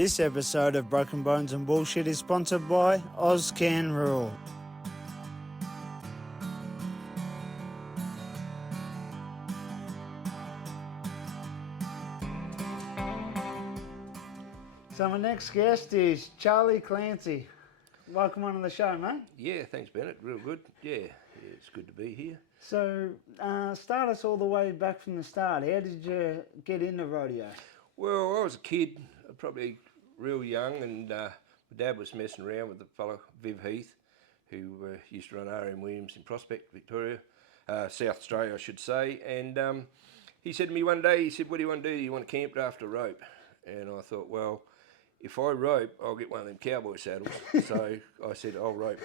This episode of Broken Bones and Bullshit is sponsored by Ozcan Rule. So my next guest is Charlie Clancey. Welcome on the show, mate. Yeah, thanks, Bennett. Real good. Yeah, it's good to be here. So start us all the way back from the start. How did you get into rodeo? Well, I was a kid, probably real young, and my dad was messing around with a fellow, Viv Heath, who used to run R.M. Williams in Prospect, Victoria, South Australia, I should say. And he said to me one day, he said, "What do you want to do? You want to camp after a rope?" And I thought, well, if I rope, I'll get one of them cowboy saddles. So I said, I'll rope.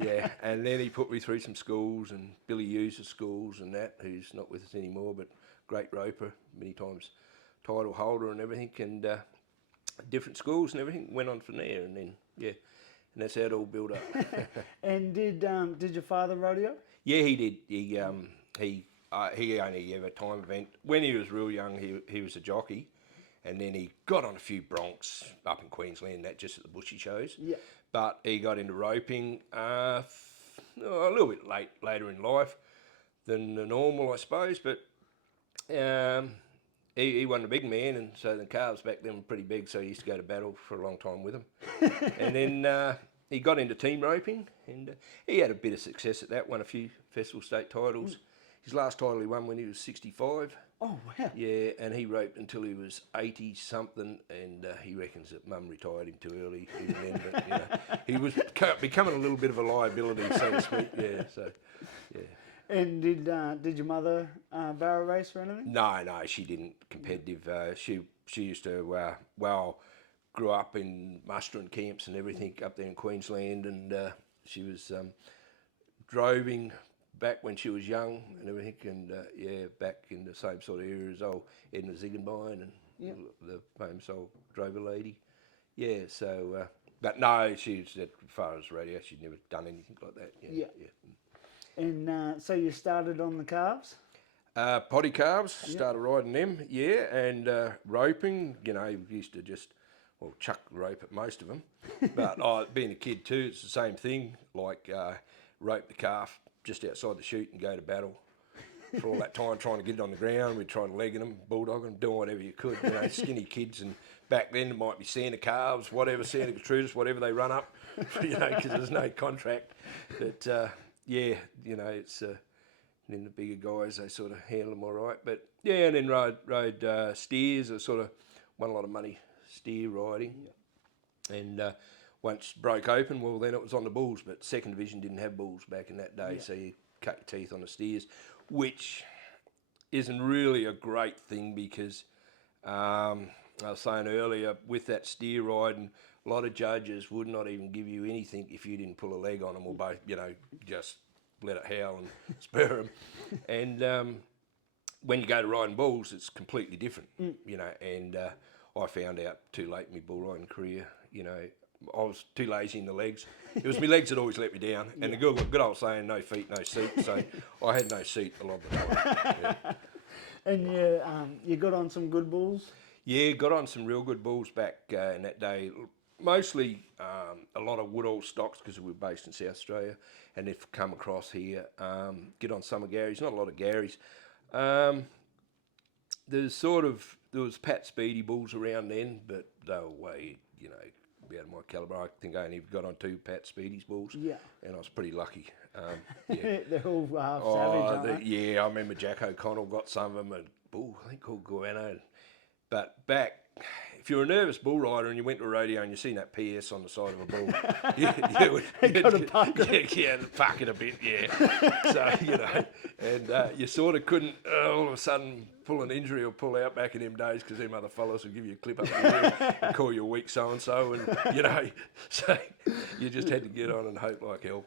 Yeah, and then he put me through some schools, and Billy Hughes' schools and that, who's not with us anymore, but great roper, many times title holder and everything, and different schools and everything, went on from there, and then, yeah, and that's how it all built up. And did your father rodeo? Yeah, he did. He only ever time event. When he was real young, he was a jockey. And then he got on a few broncs up in Queensland, that just at the bushy shows. Yeah. But he got into roping a little bit later in life than the normal, I suppose. But he wasn't a big man, and so the calves back then were pretty big, so he used to go to battle for a long time with them. And then he got into team roping, and he had a bit of success at that, won a few festival state titles. His last title he won when he was 65. Oh, wow. Yeah, and he roped until he was 80-something, and he reckons that Mum retired him too early even then. But, you know, he was becoming a little bit of a liability, so to speak. Yeah, so, yeah. And did your mother barrel race or anything? No, she didn't competitive. She used to, grew up in mustering camps and everything up there in Queensland, and she was droving back when she was young and everything, and back in the same sort of era as old Edna Ziegenbein and the famous old drover lady. Yeah, so, but no, she's, as far as radio, she'd never done anything like that. Yeah. And so you started on the calves? Potty calves, started riding them, and roping, used to just, chuck the rope at most of them. But being a kid too, it's the same thing, like rope the calf just outside the chute and go to battle for all that time trying to get it on the ground. We'd try to legging them, bulldogging them, doing whatever you could. Skinny kids, and back then it might be Santa calves, whatever, Santa Gertrudis, whatever they run up, because there's no contract. But it's then the bigger guys, they sort of handle them all right. But yeah, and then rode steers. I sort of won a lot of money steer riding, and once broke open, well, then it was on the bulls, but second division didn't have bulls back in that day, so you cut your teeth on the steers, which isn't really a great thing because I was saying earlier, with that steer riding, a lot of judges would not even give you anything if you didn't pull a leg on them or both, just let it howl and spur them. And when you go to riding bulls, it's completely different, and I found out too late in my bull riding career, I was too lazy in the legs. It was my legs that always let me down. And the good old saying, no feet, no seat. So I had no seat a lot of the time. Yeah. And you got on some good bulls? Yeah, got on some real good bulls back in that day. Mostly a lot of Woodall stocks because we were based in South Australia. And if come across here, get on some of Gary's. Not a lot of Gary's. There was Pat Speedy bulls around then, but they were way, out of my calibre. I think I only got on 2 Pat Speedy's bulls. Yeah. And I was pretty lucky. They're all savage, aren't they? Yeah, I remember Jack O'Connell got some of them, and bull, I think called Guano. But back, if you're a nervous bull rider and you went to a rodeo and you seen that PS on the side of a bull, you got to park it. Yeah, park it a bit, So, and you sort of couldn't all of a sudden pull an injury or pull out back in them days because them other fellas would give you a clip up the ear and call you a weak so-and-so, and, so you just had to get on and hope like hell.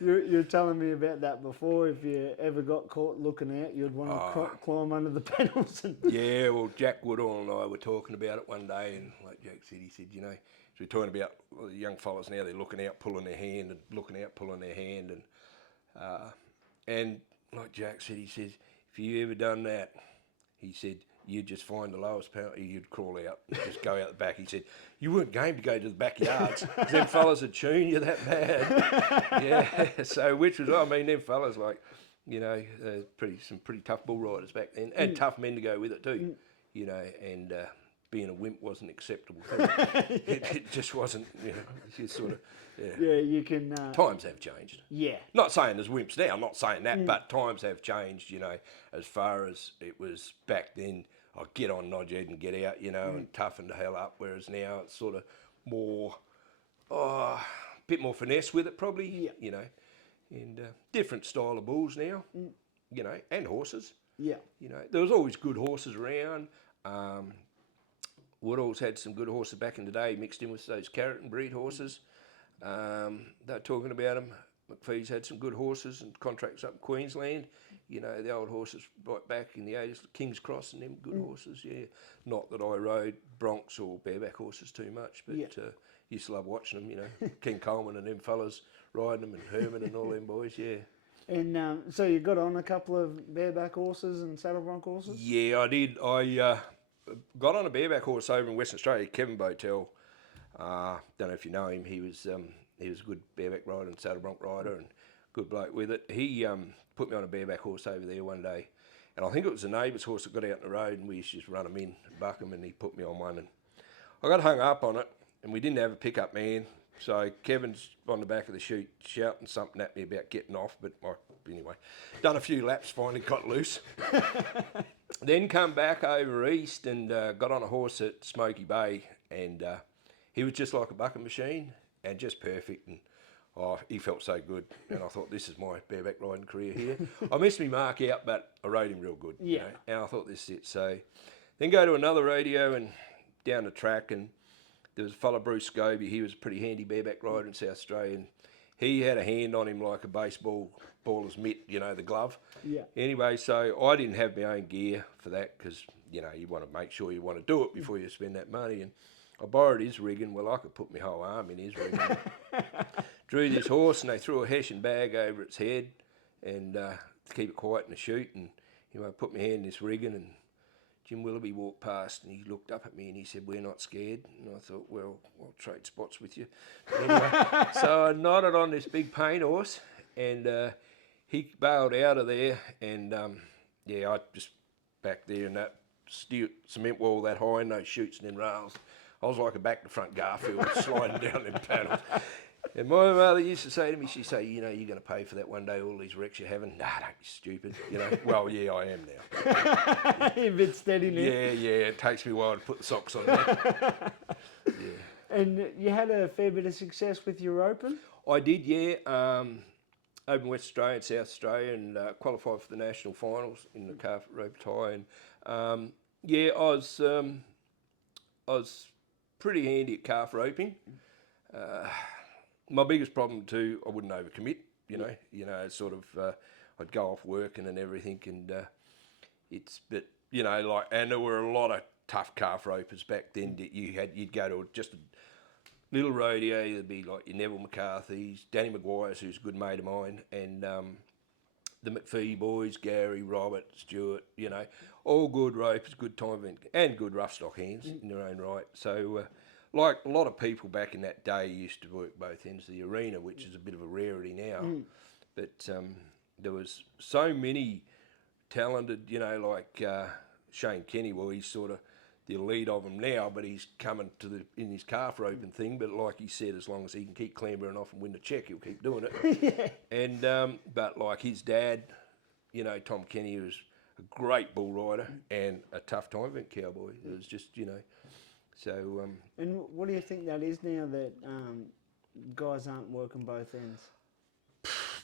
You're telling me about that before. If you ever got caught looking out, you'd want to climb under the pedals. Yeah, well, Jack Woodall and I were talking about it one day, and like Jack said, he said, so we're talking about the young fellas now, they're looking out, pulling their hand, and looking out, pulling their hand, and like Jack said, he says, if you ever done that, he said, you'd just find the lowest penalty, you'd crawl out, and just go out the back. He said, you weren't game to go to the backyards, because them fellas would tune you that bad. Yeah, so which was, I mean, them fellas, like, you know, some pretty tough bull riders back then, and tough men to go with it too, you know, and being a wimp wasn't acceptable thing. It just wasn't, you know, it's sort of, yeah. Yeah, you can... times have changed. Yeah. Not saying there's wimps now, I'm not saying that, but times have changed, you know, as far as it was back then. I get on, nod your head and get out, you know, and toughen the hell up, whereas now it's sort of more, a bit more finesse with it probably, you know, and different style of bulls now, you know, and horses. Yeah. You know, there was always good horses around. Woodall's had some good horses back in the day, mixed in with those carrot and breed horses. They're talking about them. McPhee's had some good horses and contracts up in Queensland. You know, the old horses right back in the 80s, King's Cross and them good horses, yeah. Not that I rode broncs or bareback horses too much, but used to love watching them, you know. King Coleman and them fellas riding them, and Herman and all them boys, yeah. And so you got on a couple of bareback horses and saddle bronc horses? Yeah, I did. I got on a bareback horse over in Western Australia, Kevin Botel. Don't know if you know him. He was a good bareback rider and saddle bronc rider, and good bloke with it. He put me on a bareback horse over there one day, and I think it was a neighbour's horse that got out on the road, and we used to just run him in, buck him, and he put me on one, and I got hung up on it, and we didn't have a pickup man, so Kevin's on the back of the chute shouting something at me about getting off, but anyway, done a few laps, finally got loose. Then come back over east and got on a horse at Smoky Bay, and he was just like a bucking machine and just perfect, and he felt so good, and I thought, this is my bareback riding career here. I missed me mark out, but I rode him real good, you know, and I thought, this is it. So then go to another rodeo and down the track, and there was a fella, Bruce Scobie. He was a pretty handy bareback rider in South Australia, and he had a hand on him like a baller's mitt, you know, the glove. Yeah. Anyway, so I didn't have my own gear for that, because, you know, you want to make sure you want to do it before you spend that money, and I borrowed his rigging. Well, I could put my whole arm in his rigging. Drew this horse, and they threw a hessian bag over its head, and to keep it quiet in the chute, and you know, I put my hand in this rigging, and Jim Willoughby walked past, and he looked up at me, and he said, "We're not scared." And I thought, well, I'll trade spots with you. Anyway, so I nodded on this big paint horse, and he bailed out of there, and I just back there in that steel cement wall that high, and those chutes and then rails. I was like a back to front Garfield sliding down them paddles. And my mother used to say to me, she'd say, you know, you're going to pay for that one day, all these wrecks you're having. Nah, don't be stupid. You know, well, yeah, I am now. You're a bit steady now. Yeah, it takes me a while to put the socks on there. Yeah. And you had a fair bit of success with your open? I did, yeah. Over in West Australia and South Australia, and qualified for the national finals in the carpet rope tie. And I was pretty handy at calf roping. My biggest problem too, I wouldn't overcommit. You know, sort of, I'd go off working and everything, and but you know, like, and there were a lot of tough calf ropers back then. That you'd go to just a little rodeo. There'd be like your Neville McCarthy's, Danny Maguire's, who's a good mate of mine, and the McPhee boys, Gary, Robert, Stewart, you know, all good ropers, good time, and good rough stock hands in their own right. So, like a lot of people back in that day used to work both ends of the arena, which is a bit of a rarity now. But there was so many talented, you know, like Shane Kenny. Well, he's sort of the elite of them now, but he's coming to in his calf roping thing. But like he said, as long as he can keep clambering off and win the check, he'll keep doing it. And but like his dad, you know, Tom Kenny was a great bull rider and a tough time event cowboy. It was just, you know, so. And what do you think that is now that guys aren't working both ends?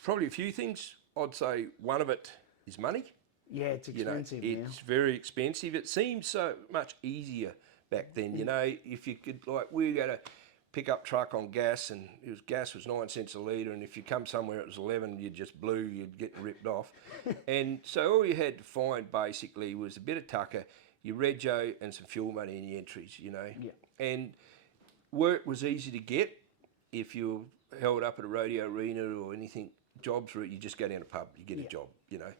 Probably a few things. I'd say one of it is money. Yeah, it's expensive now. It's very expensive. It seemed so much easier back then. You know, if you could, like, we got a pickup truck on gas, and gas was 9 cents a litre, and if you come somewhere it was 11, you just blew, you'd get ripped off. And so all you had to find basically was a bit of tucker, your rego, and some fuel money in your entries, you know. Yeah. And work was easy to get if you were held up at a rodeo arena or anything. Jobs were, you just go down a pub, you get a job, you know.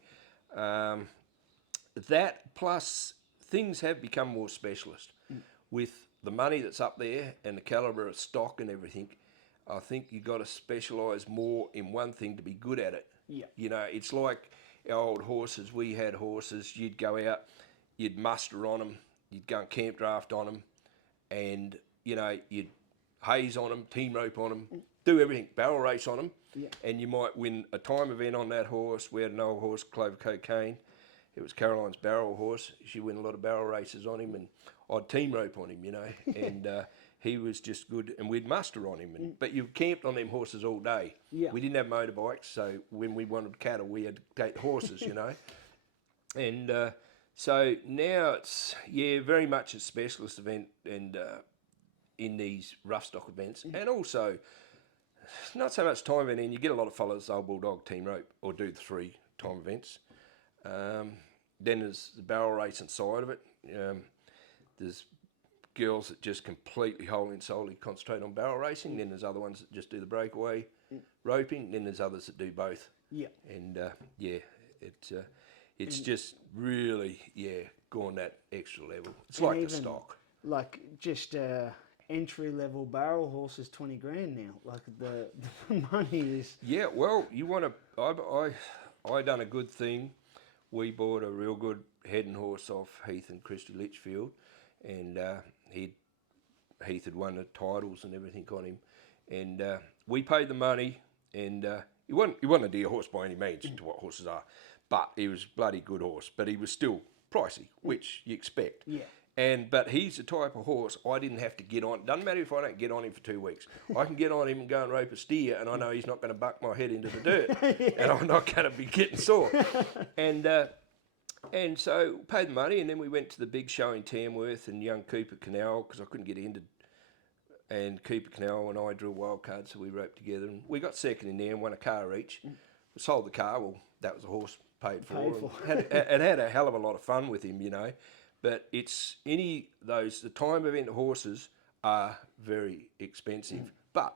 That plus things have become more specialist. With the money that's up there and the calibre of stock and everything, I think you've got to specialise more in one thing to be good at it. Yeah. You know, it's like our old horses. We had horses, you'd go out, you'd muster on them, you'd go and camp draft on them, and, you know, you'd haze on them, team rope on them, do everything, barrel race on them, and you might win a time event on that horse. We had an old horse, Clover Cocaine. It was Caroline's barrel horse. She'd win a lot of barrel races on him, and I'd team rope on him, you know, and he was just good, and we'd muster on him. But you camped on them horses all day. Yeah. We didn't have motorbikes, so when we wanted cattle, we had to take the horses, you know. And so now it's, very much a specialist event, and in these rough stock events, and also not so much time event. And you get a lot of fellas, old bulldog, team rope, or do the 3 time events. Then there's the barrel racing side of it. There's girls that just completely wholly and solely concentrate on barrel racing. Then there's other ones that just do the breakaway roping. Then there's others that do both. Yeah. And it's just really gone that extra level. It's like the stock. Like just entry level barrel horse is 20 grand now. Like the money is. Yeah. Well, you want to. I done a good thing. We bought a real good head and horse off Heath and Christy Litchfield, and Heath had won the titles and everything on him, and we paid the money, and he wasn't a dear horse by any means to what horses are, but he was a bloody good horse, but he was still pricey, which you expect. Yeah. But he's the type of horse I didn't have to get on. Doesn't matter if I don't get on him for 2 weeks. I can get on him and go and rope a steer, and I know he's not going to buck my head into the dirt, and I'm not going to be getting sore. And so paid the money, and then we went to the big show in Tamworth and young Cooper Canal, because I couldn't get in. And Cooper Canal and I drew a wild card, so we roped together, and we got second in there and won a car each. We sold the car. Well, that was the horse paid for. And had a hell of a lot of fun with him, you know. But it's the time event horses are very expensive. But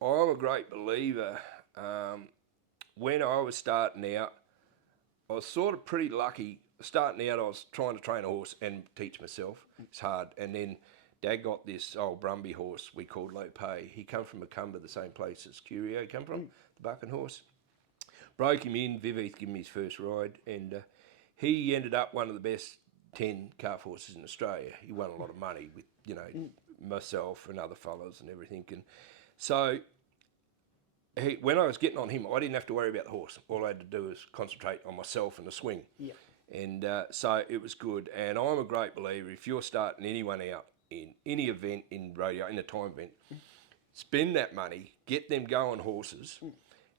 I'm a great believer. When I was starting out, I was sort of pretty lucky. Starting out, I was trying to train a horse and teach myself. It's hard. And then Dad got this old Brumby horse we called Low Pay. He come from Macumba, the same place as Curio come from, the bucking horse. Broke him in. Vivith gave him his first ride, and he ended up one of the best 10 calf horses in Australia. He won a lot of money with, you know, myself and other fellas and everything. And so when I was getting on him, I didn't have to worry about the horse. All I had to do was concentrate on myself and the swing. Yeah. And so it was good. And I'm a great believer, if you're starting anyone out in any event in rodeo, in a time event, spend that money, get them going horses,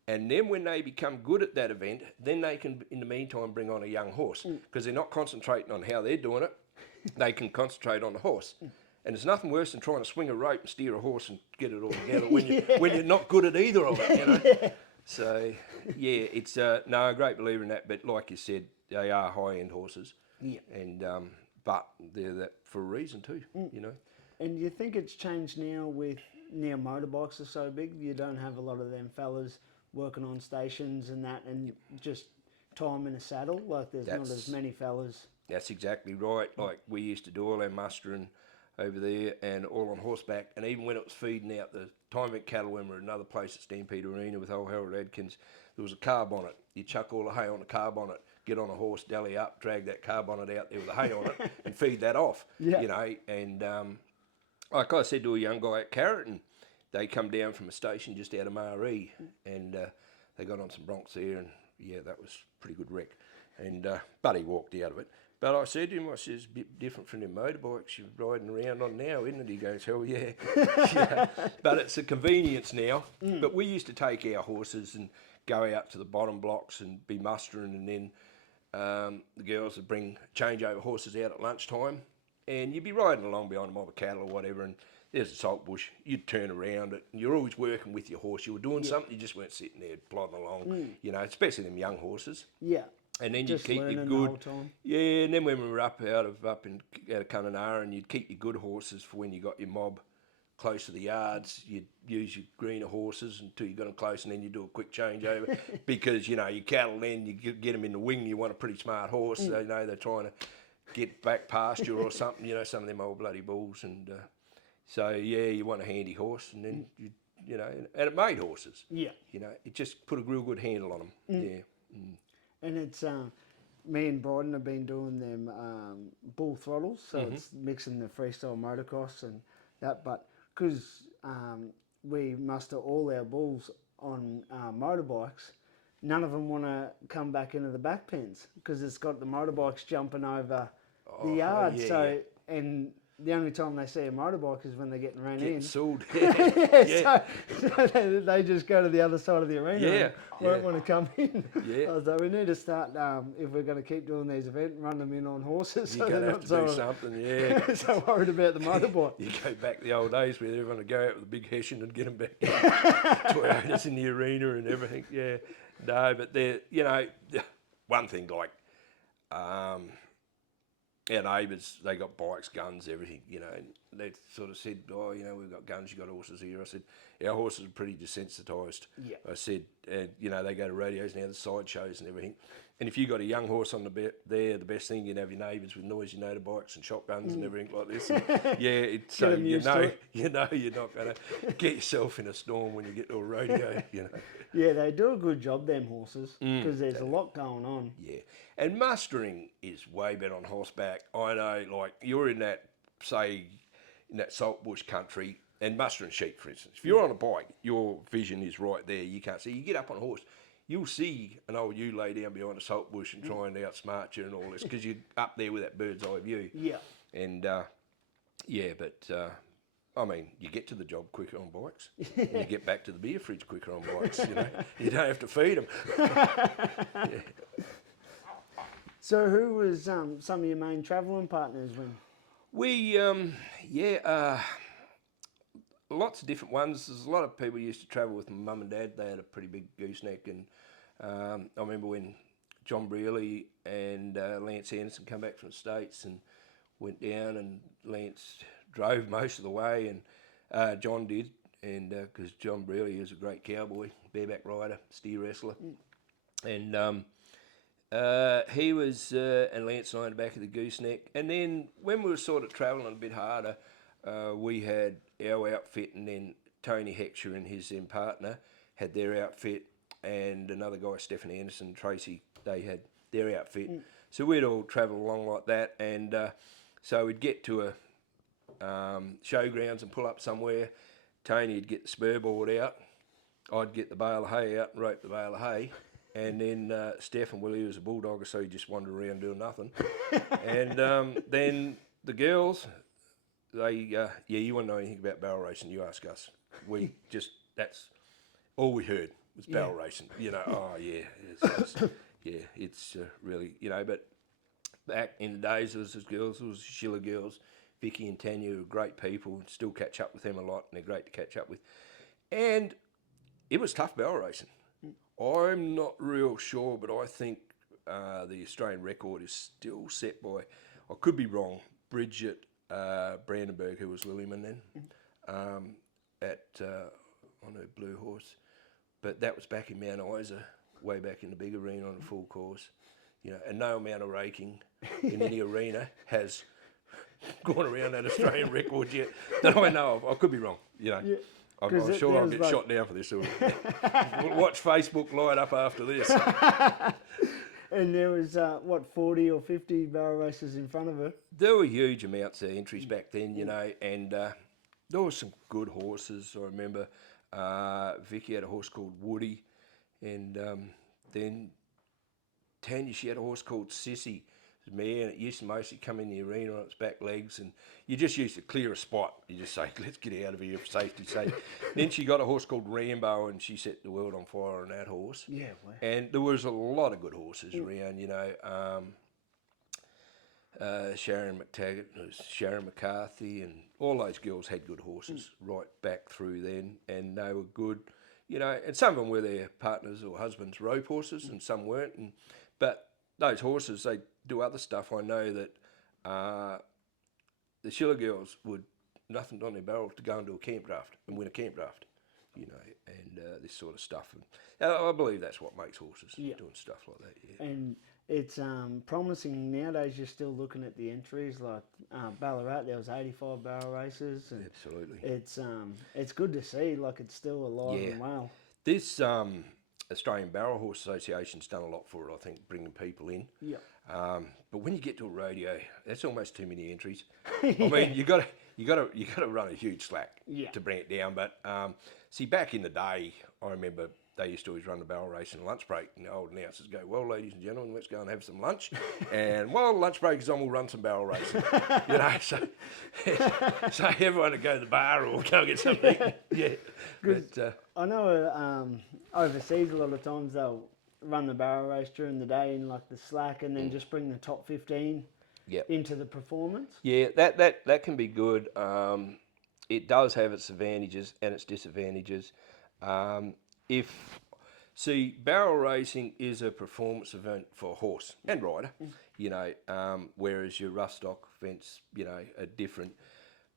and then when they become good at that event, then they can, in the meantime, bring on a young horse, because they're not concentrating on how they're doing it. They can concentrate on the horse. And there's nothing worse than trying to swing a rope and steer a horse and get it all together when you're not good at either of it, you know. So, it's a great believer in that. But like you said, they are high-end horses. Yeah. And but they're that for a reason too, you know. And you think it's changed now with motorbikes are so big, you don't have a lot of them fellas working on stations and that, and just time in a saddle. Like there's not as many fellas. That's exactly right. Like we used to do all our mustering over there and all on horseback, and even when it was feeding out the time event cattle, when we were at another place at Stampede Arena with old Harold Adkins, there was a car bonnet. You chuck all the hay on the car bonnet, get on a horse, dally up, drag that car bonnet out there with the hay on it, and feed that off. Yeah. You know, and like I said to a young guy at Carrollton, they come down from a station just out of Maree, and they got on some broncs there, and that was a pretty good wreck. And but he walked out of it. But I said to him, it's a bit different from them motorbikes you're riding around on now, isn't it? He goes, hell yeah. But it's a convenience now. But we used to take our horses and go out to the bottom blocks and be mustering, and then the girls would bring changeover horses out at lunchtime, and you'd be riding along behind a mob of cattle or whatever, and there's a salt bush. You'd turn around it, and you're always working with your horse. You were doing something, you just weren't sitting there plodding along, you know, especially them young horses. Yeah. And then you'd keep your good, and then when we were up in Kununurra, and you'd keep your good horses for when you got your mob close to the yards. You'd use your greener horses until you got them close, and then you do a quick changeover because, you know, your cattle, then you get them in the wing, you want a pretty smart horse. They know they're trying to get back pasture or something, you know, some of them old bloody bulls. And so, yeah, you want a handy horse, and then, you know, and it made horses. Yeah. You know, it just put a real good handle on them. Yeah. And it's, me and Bryden have been doing them bull throttles, so it's mixing the freestyle motocross and that, but because we muster all our bulls on motorbikes, none of them want to come back into the back pens because it's got the motorbikes jumping over the yard. Yeah, so, and the only time they see a motorbike is when they're getting ran in. Sold. Yeah. So they just go to the other side of the arena. Yeah, And won't want to come in. Yeah. So we need to start, if we're going to keep doing these events, run them in on horses. You're so going to have to do something, yeah. So worried about the motorbike. You go back the old days where everyone would go out with a big Hessian and get them back. Toyotas in the arena and everything, yeah. No, but they're, you know, one thing like, our neighbours, they got bikes, guns, everything, you know, and they sort of said, oh, you know, we've got guns, you've got horses here. I said, our horses are pretty desensitised. Yeah. I said, you know, they go to radios now, the sideshows and everything. And if you got a young horse on the best thing, you'd have your neighbours with noisy motorbikes and shotguns and everything like this. And yeah, it's so you know you're not going to get yourself in a storm when you get to a rodeo, you know. Yeah, they do a good job, them horses, because there's a lot going on. Yeah, and mustering is way better on horseback. I know, like, you're in that, say, in that saltbush country, and mustering sheep, for instance. If you're on a bike, your vision is right there. You can't see. You get up on a horse, you'll see an old ewe lay down behind a saltbush and try and outsmart you and all this, because you're up there with that bird's eye view. Yeah. And, yeah, but... I mean, you get to the job quicker on bikes, and you get back to the beer fridge quicker on bikes. You know, you don't have to feed them. Yeah. So, who was some of your main travelling partners when? We, lots of different ones. There's a lot of people used to travel with my mum and dad. They had a pretty big gooseneck, and I remember when John Brearley and Lance Anderson come back from the States and went down, and Lance drove most of the way, and John did, and because John Brearley is a great cowboy, bareback rider, steer wrestler, and he was, and Lance and I in the back of the gooseneck. And then when we were sort of travelling a bit harder, we had our outfit, and then Tony Heckscher and his partner had their outfit, and another guy, Stephen Anderson, Tracy, they had their outfit. So we'd all travel along like that, and so we'd get to a showgrounds and pull up somewhere. Tony'd get the spur board out, I'd get the bale of hay out and rope the bale of hay, and then Steph and Willie was a bulldogger, so he just wandered around doing nothing. And then the girls, they, you want to know anything about barrel racing, you ask us. We just, that's all we heard was barrel racing. You know, oh yeah, it's really, you know, but back in the days, there was girls, there was Schiller girls, Vicky and Tanya were great people, and still catch up with them a lot, and they're great to catch up with. And it was tough barrel racing. I'm not real sure, but I think the Australian record is still set by, I could be wrong, Bridget Brandenburg, who was Lilyman then, on her blue horse. But that was back in Mount Isa, way back in the big arena on a full course. You know, and no amount of raking in any arena has gone around that Australian record yet that I know of. I could be wrong, you know. Yeah, I'm sure I'll get shot down for this. We'll watch Facebook light up after this. And there was, 40 or 50 barrel races in front of her? There were huge amounts of entries back then, you know, and there were some good horses. I remember Vicky had a horse called Woody, and then Tanya, she had a horse called Sissy. Man, it used to mostly come in the arena on its back legs, and you just used to clear a spot. You just say, let's get out of here for safety's sake. Then she got a horse called Rambo, and she set the world on fire on that horse. Yeah, wow. And there was a lot of good horses around, you know. Sharon McTaggart, Sharon McCarthy, and all those girls had good horses right back through then, and they were good, you know. And some of them were their partners or husbands' rope horses, and some weren't. But those horses, they do other stuff. I know that the Schiller girls would nothing on their barrel to go into a camp draft and win a camp draft, you know, and this sort of stuff. And I believe that's what makes horses, doing stuff like that. Yeah. it's promising nowadays. You're still looking at the entries like Ballarat. There was 85 barrel races, and Absolutely. it's good to see. Like it's still alive Yeah. and well. This Australian Barrel Horse Association's done a lot for it, I think, bringing people in. Yeah. But when you get to a rodeo, that's almost too many entries. I mean, you got to run a huge slack to bring it down. But see, back in the day, I remember they used to always run the barrel race in lunch break, and the old announcers go, "Well, ladies and gentlemen, let's go and have some lunch." And while lunch break is on, we'll run some barrel racing. So everyone would go to the bar or go and get something to eat. Yeah. But, I know overseas a lot of times they'll run the barrel race during the day in like the slack, and then just bring the top 15 into the performance. Yeah, that can be good. It does have its advantages and its disadvantages. Barrel racing is a performance event for horse and rider, whereas your rough stock events, are different.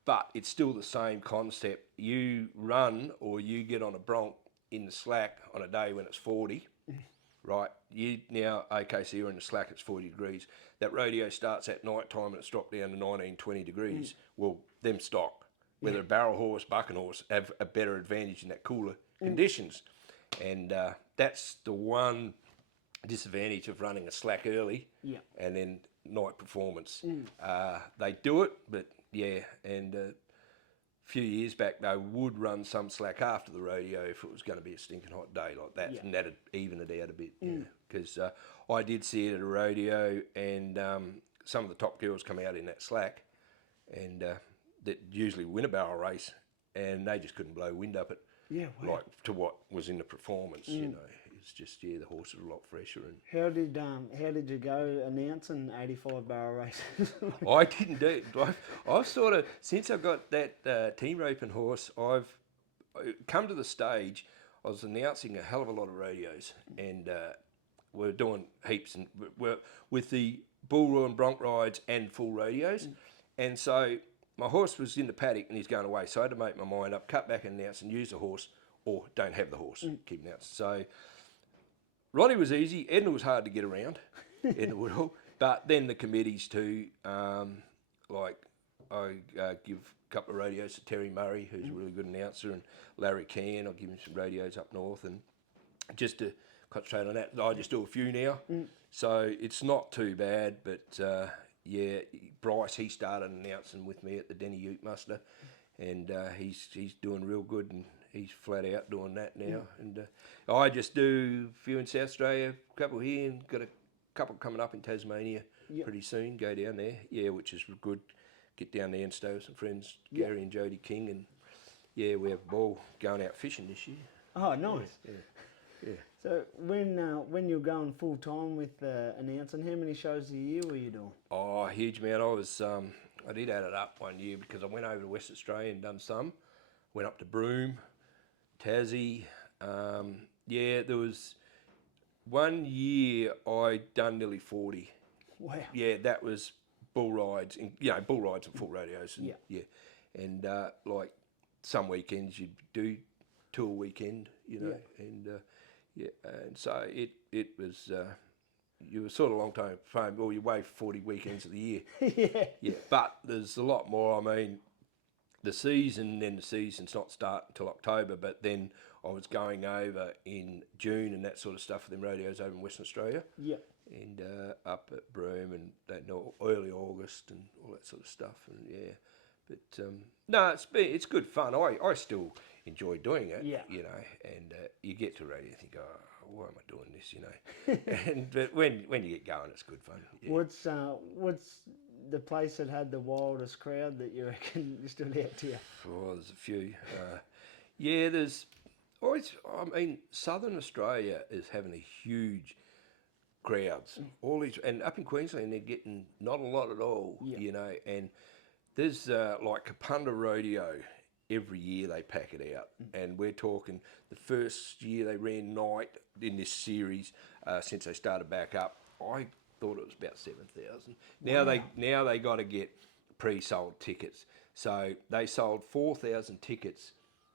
But it's still the same concept. You run or you get on a bronc in the slack on a day when it's 40, right? So you're in the slack, it's 40 degrees. That rodeo starts at night time and it's dropped down to 19, 20 degrees. Well, them stock, whether a barrel horse, bucking horse, have a better advantage in that cooler conditions. And that's the one disadvantage of running a slack early and then night performance. They do it, but a few years back they would run some slack after the rodeo if it was going to be a stinking hot day like that, and that'd even it out a bit. Because I did see it at a rodeo, and some of the top girls come out in that slack, and that usually win a barrel race, and they just couldn't blow wind up it. Yeah, wow. Like to what was in the performance, it's just the horse is a lot fresher. And how did you go announcing 85 barrel races? I didn't do it. I've sort of, since I've got that team roping horse, I've come to the stage. I was announcing a hell of a lot of rodeos, and we're doing heaps, and we're with the bull and bronc rides and full rodeos, and so. My horse was in the paddock and he's going away, so I had to make my mind up, cut back and announce and use the horse, or don't have the horse, keep announcing. So Ronnie was easy, Edna was hard to get around, Edna Woodhull, but then the committees too, like I give a couple of rodeos to Terry Murray, who's a really good announcer, and Larry Keane, I'll give him some rodeos up north, and just to concentrate on that, I just do a few now, so it's not too bad, but Bryce, he started announcing with me at the Denny Ute Muster, and he's doing real good, and he's flat out doing that now. And I just do a few in South Australia, a couple here, and got a couple coming up in Tasmania pretty soon. Go down there, which is good. Get down there and stay with some friends, Gary and Jody King, and we have a ball going out fishing this year. Oh, nice. Yeah. So when you're going full time with announcing, how many shows a year were you doing? Oh, huge, man. I did add it up one year because I went over to West Australia and done some. Went up to Broome, Tassie. There was one year I done nearly 40. Wow. Yeah, that was bull rides, and bull rides and full rodeos. And, and like some weekends you'd do 2 a weekend, and. And so it was, you were sort of a long time from home, you away for 40 weekends of the year. But there's a lot more. I mean, the season's not starting until October, but then I was going over in June and that sort of stuff for them rodeos over in Western Australia. And up at Broome and early August and all that sort of stuff. And but no, it's good fun. I still enjoy doing it, and you get to a rodeo and think, oh, why am I doing this, but when you get going, it's good fun. What's the place that had the wildest crowd that you reckon stood out to you? Oh, there's a few. There's always, Southern Australia is having a huge crowds. All these, and up in Queensland, they're getting not a lot at all, and there's like Kapunda Rodeo. Every year they pack it out, and we're talking the first year they ran night in this series since they started back up. I thought it was about 7,000. Now they got to get pre-sold tickets, so they sold 4,000 tickets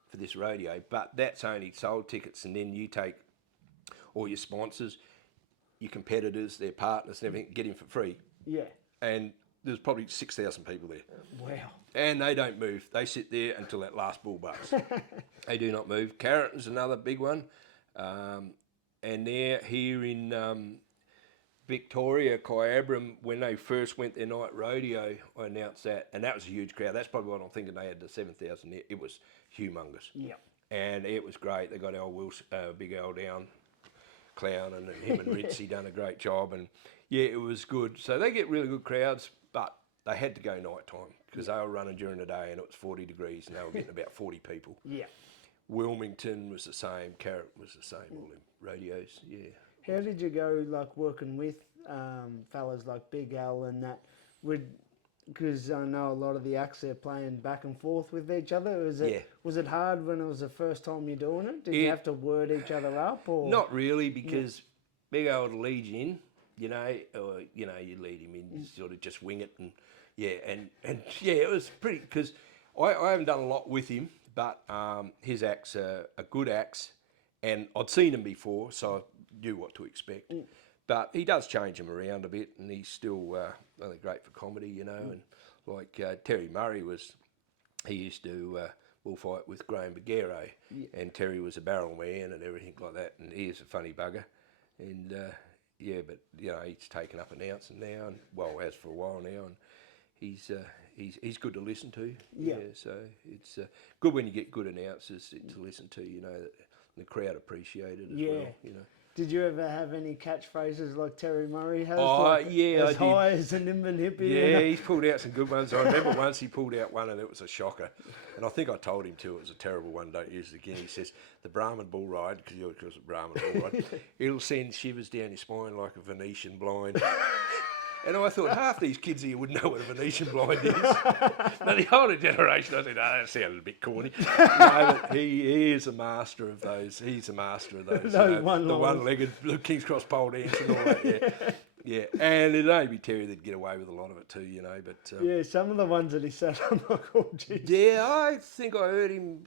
for this rodeo, but that's only sold tickets, and then you take all your sponsors. your competitors, their partners and everything, get in for free. Yeah. And there's probably 6,000 people there. Wow. And they don't move. They sit there until that last bull bucks. They do not move. Carrotton's another big one. And they're here in Victoria, Kyabram, when they first went their night rodeo, I announced that. And that was a huge crowd. That's probably what I'm thinking they had the 7,000 there. It was humongous. Yeah. And it was great. They got our Big Al down, Clown, and him and Ritzy done a great job. And yeah, it was good. So they get really good crowds, but they had to go night time because they were running during the day and it was 40 degrees and they were getting about 40 people. Yeah. Wilmington was the same, Carrot was the same, all them radios, yeah. How did you go, like, working with fellas like Big Al and that? Because I know a lot of the acts they're playing back and forth with each other. Was it hard when it was the first time you're doing it? Did you have to word each other up? Or not really, because Big Al would lead you in, or you lead him in, you sort of just wing it, and it was pretty, because I haven't done a lot with him, but his acts are good acts, and I'd seen him before, so I knew what to expect. But he does change them around a bit, and he's still I think great for comedy, and like Terry Murray he used to bullfight with Graham Bagheero, and Terry was a barrel man and everything like that, and he is a funny bugger, and but he's taken up announcing now, and has for a while now, and he's good to listen to. So it's good when you get good announcers to listen to. That the crowd appreciate it as well. Did you ever have any catchphrases like Terry Murray has? I did. As high as a Nimbin hippie. Yeah, he's pulled out some good ones. I remember once he pulled out one and it was a shocker. And I think I told him too, it was a terrible one, don't use it again. He says, the Brahman bull ride, because you're a Brahman bull ride, it'll send shivers down your spine like a Venetian blind. And I thought, half these kids here wouldn't know what a Venetian blind is. Now, the older generation, I said, that sounded a bit corny. No, but he is a master of those. He's a master of those. The one-legged, the King's Cross pole dance and all that, yeah. And it'd only be Terry that'd get away with a lot of it too, but... some of the ones that he said, I'm like, oh, geez. Yeah, I think I heard him,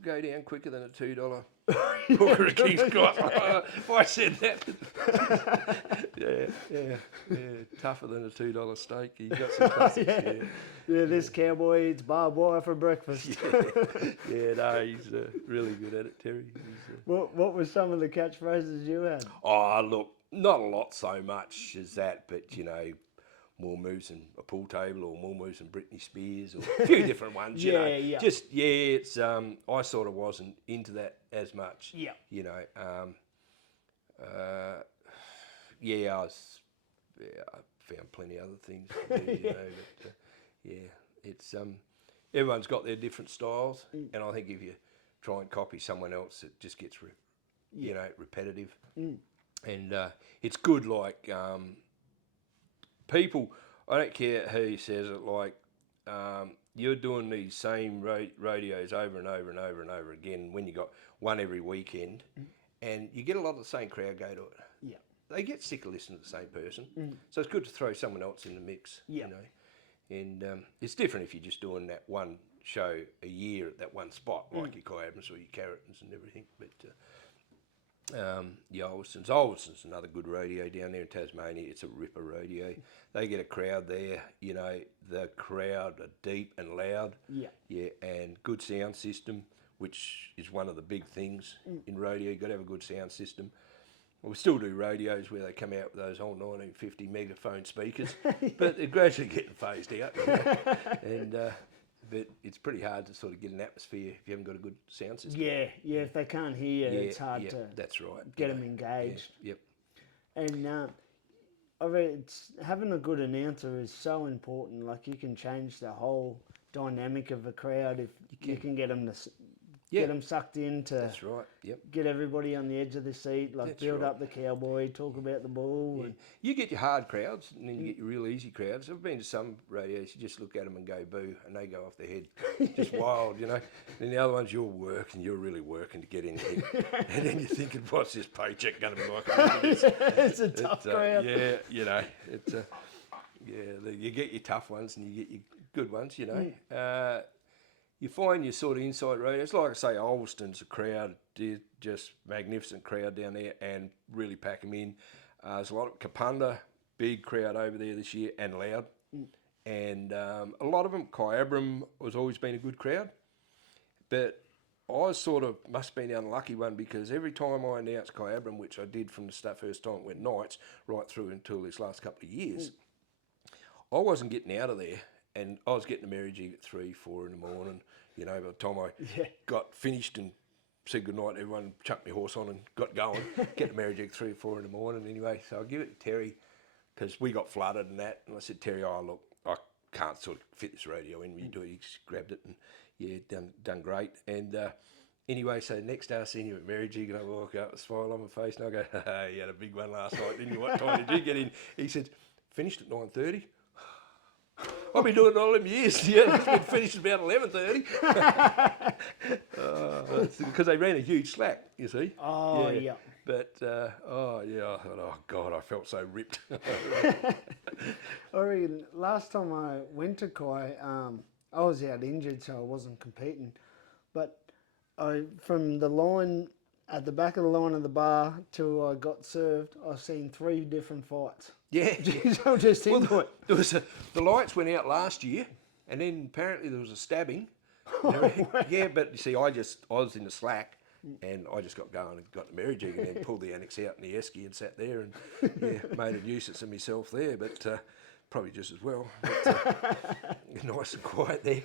go down quicker than a $2 hooker at King's Cross. I said that. yeah, tougher than a $2 steak. He got some classics, this cowboy eats barbed wire for breakfast. He's really good at it, Terry. What were some of the catchphrases you had? Oh, look, not a lot so much as that, but, more moves than a pool table, or more moves than Britney Spears, or a few different ones. It's I sort of wasn't into that as much. I found plenty of other things to do, but it's everyone's got their different styles, and I think if you try and copy someone else, it just gets repetitive, and it's good, like. People, I don't care who says it, like, you're doing these same radios over and over and over and over again when you got one every weekend, and you get a lot of the same crowd go to it. Yeah. They get sick of listening to the same person, so it's good to throw someone else in the mix, And it's different if you're just doing that one show a year at that one spot, like your Kyabras or your Carrotons and everything, but... Olson's another good rodeo down there in Tasmania. It's a ripper rodeo. They get a crowd there, the crowd are deep and loud. And good sound system, which is one of the big things in rodeo. You've got to have a good sound system. Well, we still do rodeos where they come out with those old 1950 megaphone speakers, but they're gradually getting phased out. But it's pretty hard to sort of get an atmosphere if you haven't got a good sound system. If they can't hear you, it's hard to that's right. Get them engaged. Yep. And I mean, having a good announcer is so important. Like, you can change the whole dynamic of a crowd if you can get them to get them sucked in to. That's right. Yep. Get everybody on the edge of the seat. Like, build up the cowboy, talk about the bull. Yeah. You get your hard crowds, and then you get your real easy crowds. I've been to some radios. You just look at them and go boo, and they go off their head, just wild, And then the other ones, you're really working to get in there, and then you're thinking, what's this paycheck going to be like? It's a tough crowd. It's you get your tough ones and you get your good ones. you find your sort of inside radio. It's like I say, Ulverston's a crowd, just magnificent crowd down there, and really pack them in. There's a lot of Kapunda, big crowd over there this year, and loud. And a lot of them, Kyabram has always been a good crowd. But I sort of must have been the unlucky one, because every time I announced Kyabram, which I did from the first time it went nights, right through until this last couple of years, I wasn't getting out of there. And I was getting to Mary Jig at 3, 4 in the morning. You know, by the time I got finished and said goodnight to everyone, chucked my horse on and got going, get to Mary Jig 3 or 4 in the morning anyway. So I give it to Terry, because we got flooded and that. And I said, Terry, look, I can't sort of fit this radio in. You do it. He just grabbed it and, done great. And anyway, so next day I seen you at Mary Jig, and I walk up, a smile on my face, and I go, you had a big one last night, didn't you? What time did you get in? He said, finished at 9:30. I've been doing it all them years. Yeah, it's been finished about 11:30. Because they ran a huge slack, you see. Oh, yeah. But, I thought, oh, God, I felt so ripped. I reckon last time I went to Kai, I was out injured, so I wasn't competing. But from the line, at the back of the line of the bar till I got served, I've seen 3 different fights. Yeah. Jeez, I'm just into it. There was the lights went out last year, and then apparently there was a stabbing. Wow. Yeah, but you see, I was in the slack, and I just got going and got the Mary Jig, and then pulled the annex out in the esky and sat there and made a nuisance of myself there, but probably just as well. But, nice and quiet there.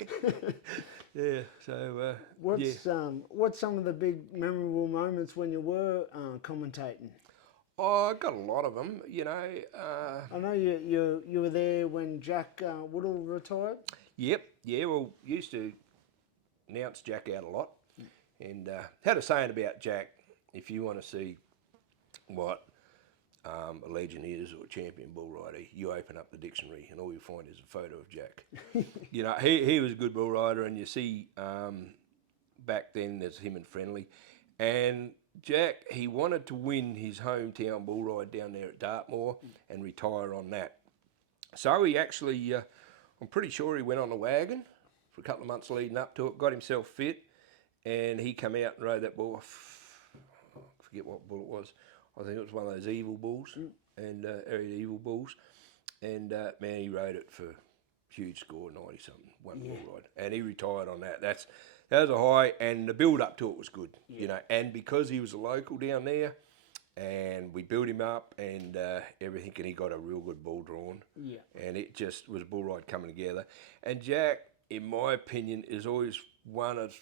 Yeah, so what's some of the big memorable moments when you were commentating? Oh, I got a lot of them, you know. I know you were there when Jack Woodall retired. Yep, yeah. Well, used to announce Jack out a lot, and had a saying about Jack. If you want to see what a legend is or a champion bull rider, you open up the dictionary, and all you find is a photo of Jack. You know, he was a good bull rider, and you see back then there's him and Friendly, and Jack, he wanted to win his hometown bull ride down there at Dartmoor and retire on that. So he actually, I'm pretty sure he went on the wagon for a couple of months leading up to it, got himself fit, and he come out and rode that bull. I forget what bull it was. I think it was one of those evil bulls, and area evil bulls. And man, he rode it for huge score, 90-something, one bull ride. And he retired on that. That was a high, and the build up to it was good, you know. And because he was a local down there, and we built him up and everything, and he got a real good bull drawn. Yeah. And it just was a bull ride coming together. And Jack, in my opinion, is always one of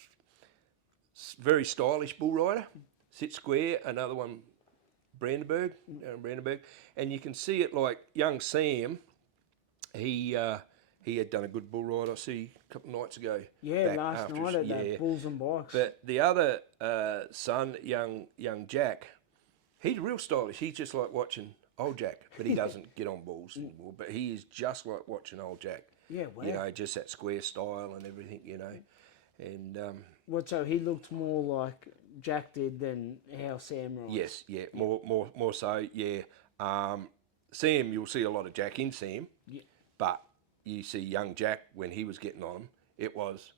very stylish bull rider. Sit square, another one, Brandenburg, and you can see it like young Sam. He had done a good bull ride, I see, a couple of nights ago. Yeah, last night at that Bulls and Bikes. But the other son, young Jack, he's real stylish. He's just like watching old Jack, but he doesn't get on bulls anymore. But he is just like watching old Jack. Yeah, wow. You know, just that square style and everything, you know. And so he looked more like Jack did than how Sam rides? Yes, yeah, more so, yeah. Sam, you'll see a lot of Jack in Sam, but you see young Jack when he was getting on him, it was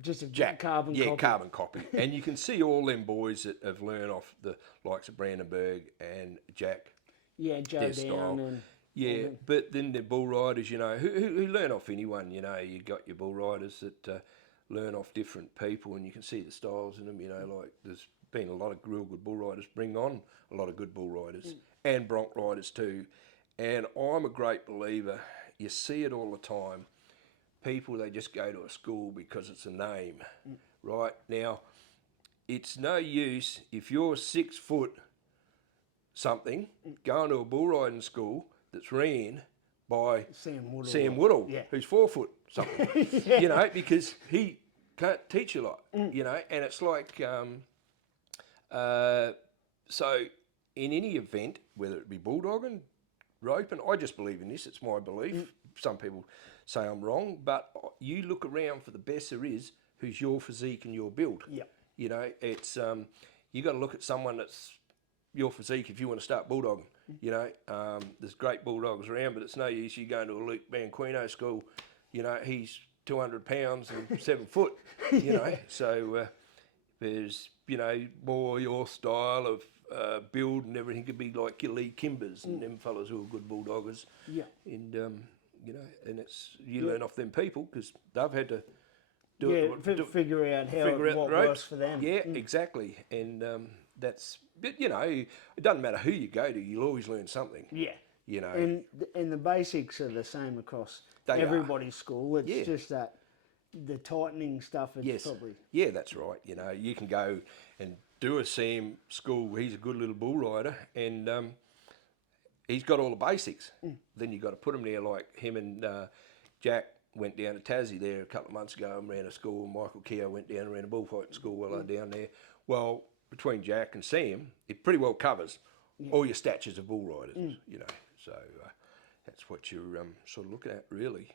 just a Jack, carbon copy. Yeah, carbon copy. And you can see all them boys that have learned off the likes of Brandenburg and Jack. Yeah, Joe Down style. And but then the bull riders, you know, who learn off anyone, you know. You got your bull riders that learn off different people, and you can see the styles in them, you know. Like there's been a lot of real good bull riders bring on a lot of good bull riders and bronc riders too. And I'm a great believer. You see it all the time. People, they just go to a school because it's a name, right? Now, it's no use if you're 6 foot something going to a bull riding school that's ran by Sam Woodall, who's 4 foot something, you know, because he can't teach you a lot, you know. And it's like, so in any event, whether it be bulldogging, roping, I just believe in this, it's my belief. Some people say I'm wrong, but you look around for the best there is who's your physique and your build. Yeah. You know, it's, you got to look at someone that's your physique if you want to start bulldogging. You know, there's great bulldogs around, but it's no use you going to a Luke Banquino school. You know, he's 200 pounds and 7 foot, you know. So there's, you know, more your style of build and everything could be like your Lee Kimbers and them fellas who are good bulldoggers. Yeah. And, you know, and it's, you learn off them people because they've had to figure out what works for them. Yeah, exactly. And that's, but, you know, it doesn't matter who you go to, you'll always learn something. Yeah. You know. And the basics are the same across everybody's school. It's just that the tightening stuff is probably... Yeah, that's right. You know, you can go and do a Sam school. He's a good little bull rider and he's got all the basics. Then you've got to put him there like him and Jack went down to Tassie there a couple of months ago and ran a school. Michael Keogh went down and ran a bullfighting school while they're down there. Well, between Jack and Sam, it pretty well covers all your statures of bull riders, you know. So that's what you're sort of looking at, really.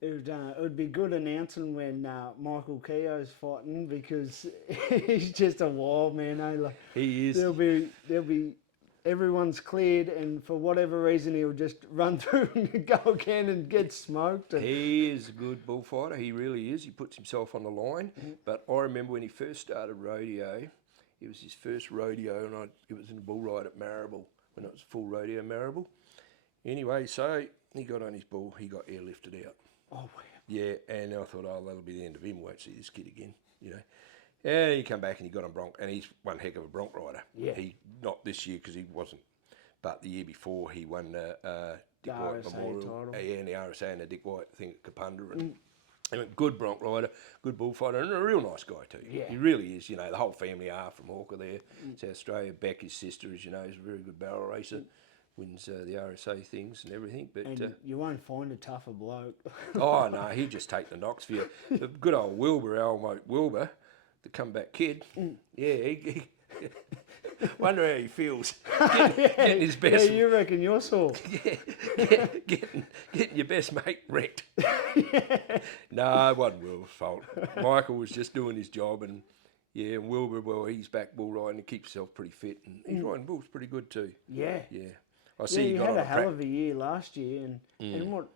It would be good announcing when Michael Keogh's fighting because he's just a wild man. Eh? Like, he is. There'll be everyone's cleared, and for whatever reason, he'll just run through and go again and get smoked. He is a good bullfighter. He really is. He puts himself on the line. But I remember when he first started rodeo, it was his first rodeo, and it was in a bull ride at Marrable when it was full rodeo Marrable. Anyway, so he got on his bull. He got airlifted out. Oh, wow. Yeah, and I thought, oh, that'll be the end of him. Won't see this kid again, you know. And he come back and he got on bronc, and he's one heck of a bronc rider. Yeah. He not this year because he wasn't, but the year before he won Dick White RSA Memorial. title. Yeah, and the RSA and the Dick White thing at Kapunda. And a good bronc rider, good bullfighter, and a real nice guy too. Yeah. He really is. You know, the whole family are from Hawker there, South Australia. Beck, his sister, as you know, is a very good barrel racer. Wins the RSA things and everything. But and you won't find a tougher bloke. Oh, no, he'd just take the knocks for you. The good old Wilbur, Almo Wilbur, the comeback kid, yeah, he wonder how he feels getting his best. Yeah, you reckon you're sore? Getting your best mate wrecked. No, it wasn't Wilbur's fault. Michael was just doing his job, and yeah, and Wilbur, well, he's back bull riding and keeps himself pretty fit, and he's riding bulls pretty good too. Yeah. Yeah. I see he had a hell of a year last year, and what?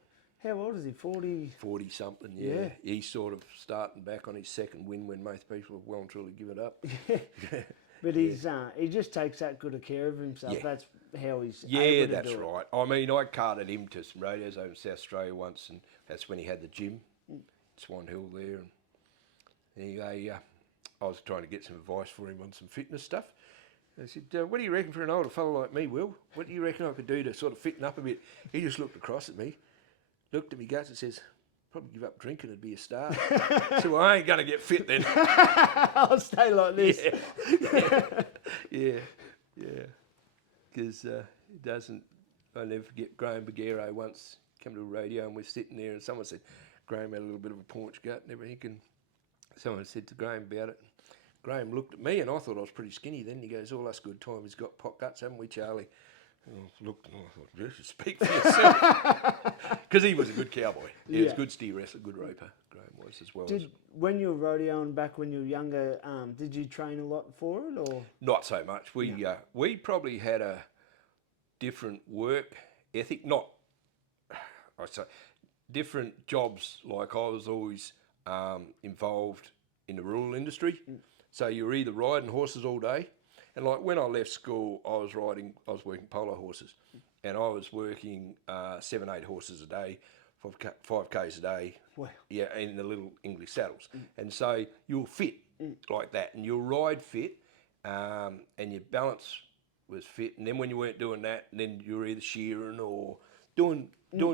How old is he? 40? 40 something. Yeah. He's sort of starting back on his second win when most people have well and truly given up. But he just takes that good a care of himself. Yeah. That's how he's able to do it. Yeah, that's right. I mean, I carted him to some rodeos over in South Australia once, and that's when he had the gym, Swan Hill there. And anyway, I was trying to get some advice for him on some fitness stuff. I said, what do you reckon for an older fellow like me, Will? What do you reckon I could do to sort of fitten up a bit? He just looked across at me, looked at me guts and says, probably give up drinking and be a star. I said, well, I ain't going to get fit then. I'll stay like this. Yeah. Because it doesn't, I'll never forget Graham Bagheero once came to a rodeo and we're sitting there and someone said, Graham had a little bit of a paunch gut and everything, and someone said to Graham about it. Graham looked at me and I thought I was pretty skinny then. He goes, all us good time, he's got pot guts, haven't we, Charlie? And I looked and I thought, you should speak for yourself. Because he was a good cowboy. He was a good steer wrestler, good roper. Graham was as well. When you were rodeoing back when you were younger, did you train a lot for it? Or not so much. We probably had a different work ethic, different jobs. Like I was always involved in the rural industry. So you were either riding horses all day, and like when I left school, I was working polo horses, and I was working 7-8 horses a day, 5 Ks a day. Wow. Yeah, in the little English saddles, and so you'll fit like that, and you'll ride fit, and your balance was fit, and then when you weren't doing that, then you were either shearing or doing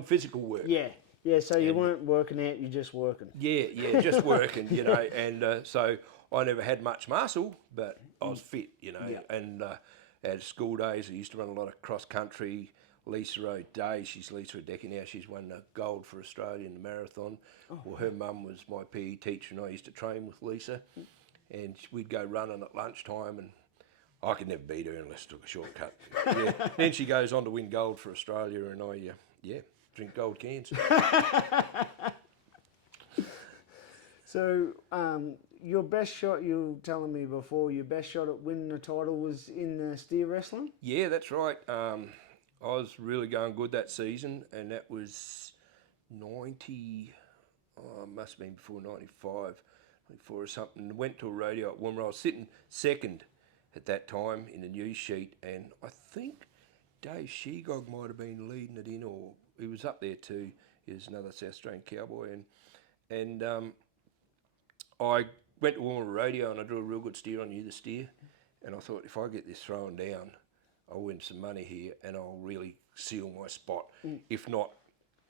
physical work. Yeah, so you weren't working out, you're just working. Yeah, just working, you know, and so I never had much muscle, but I was fit, you know, and at school days I used to run a lot of cross-country. Lisa O'Day, she's Lisa O'Decky now, she's won the gold for Australia in the marathon. Well, her mum was my PE teacher and I used to train with Lisa, and we'd go running at lunchtime, and I could never beat her unless I took a shortcut. Then she goes on to win gold for Australia, and I, drink gold cans. So, your best shot, you were telling me before, your best shot at winning a title was in the steer wrestling? Yeah, that's right. I was really going good that season, and that was 90, must have been before 95, 94 or something. Went to a rodeo at Woomera. I was sitting second at that time in the news sheet, and I think Dave Shegog might have been leading it in, or he was up there too. He was another South Australian cowboy, and I went to Woomera Rodeo and I drew a real good steer on you, the steer, and I thought if I get this thrown down, I'll win some money here and I'll really seal my spot. If not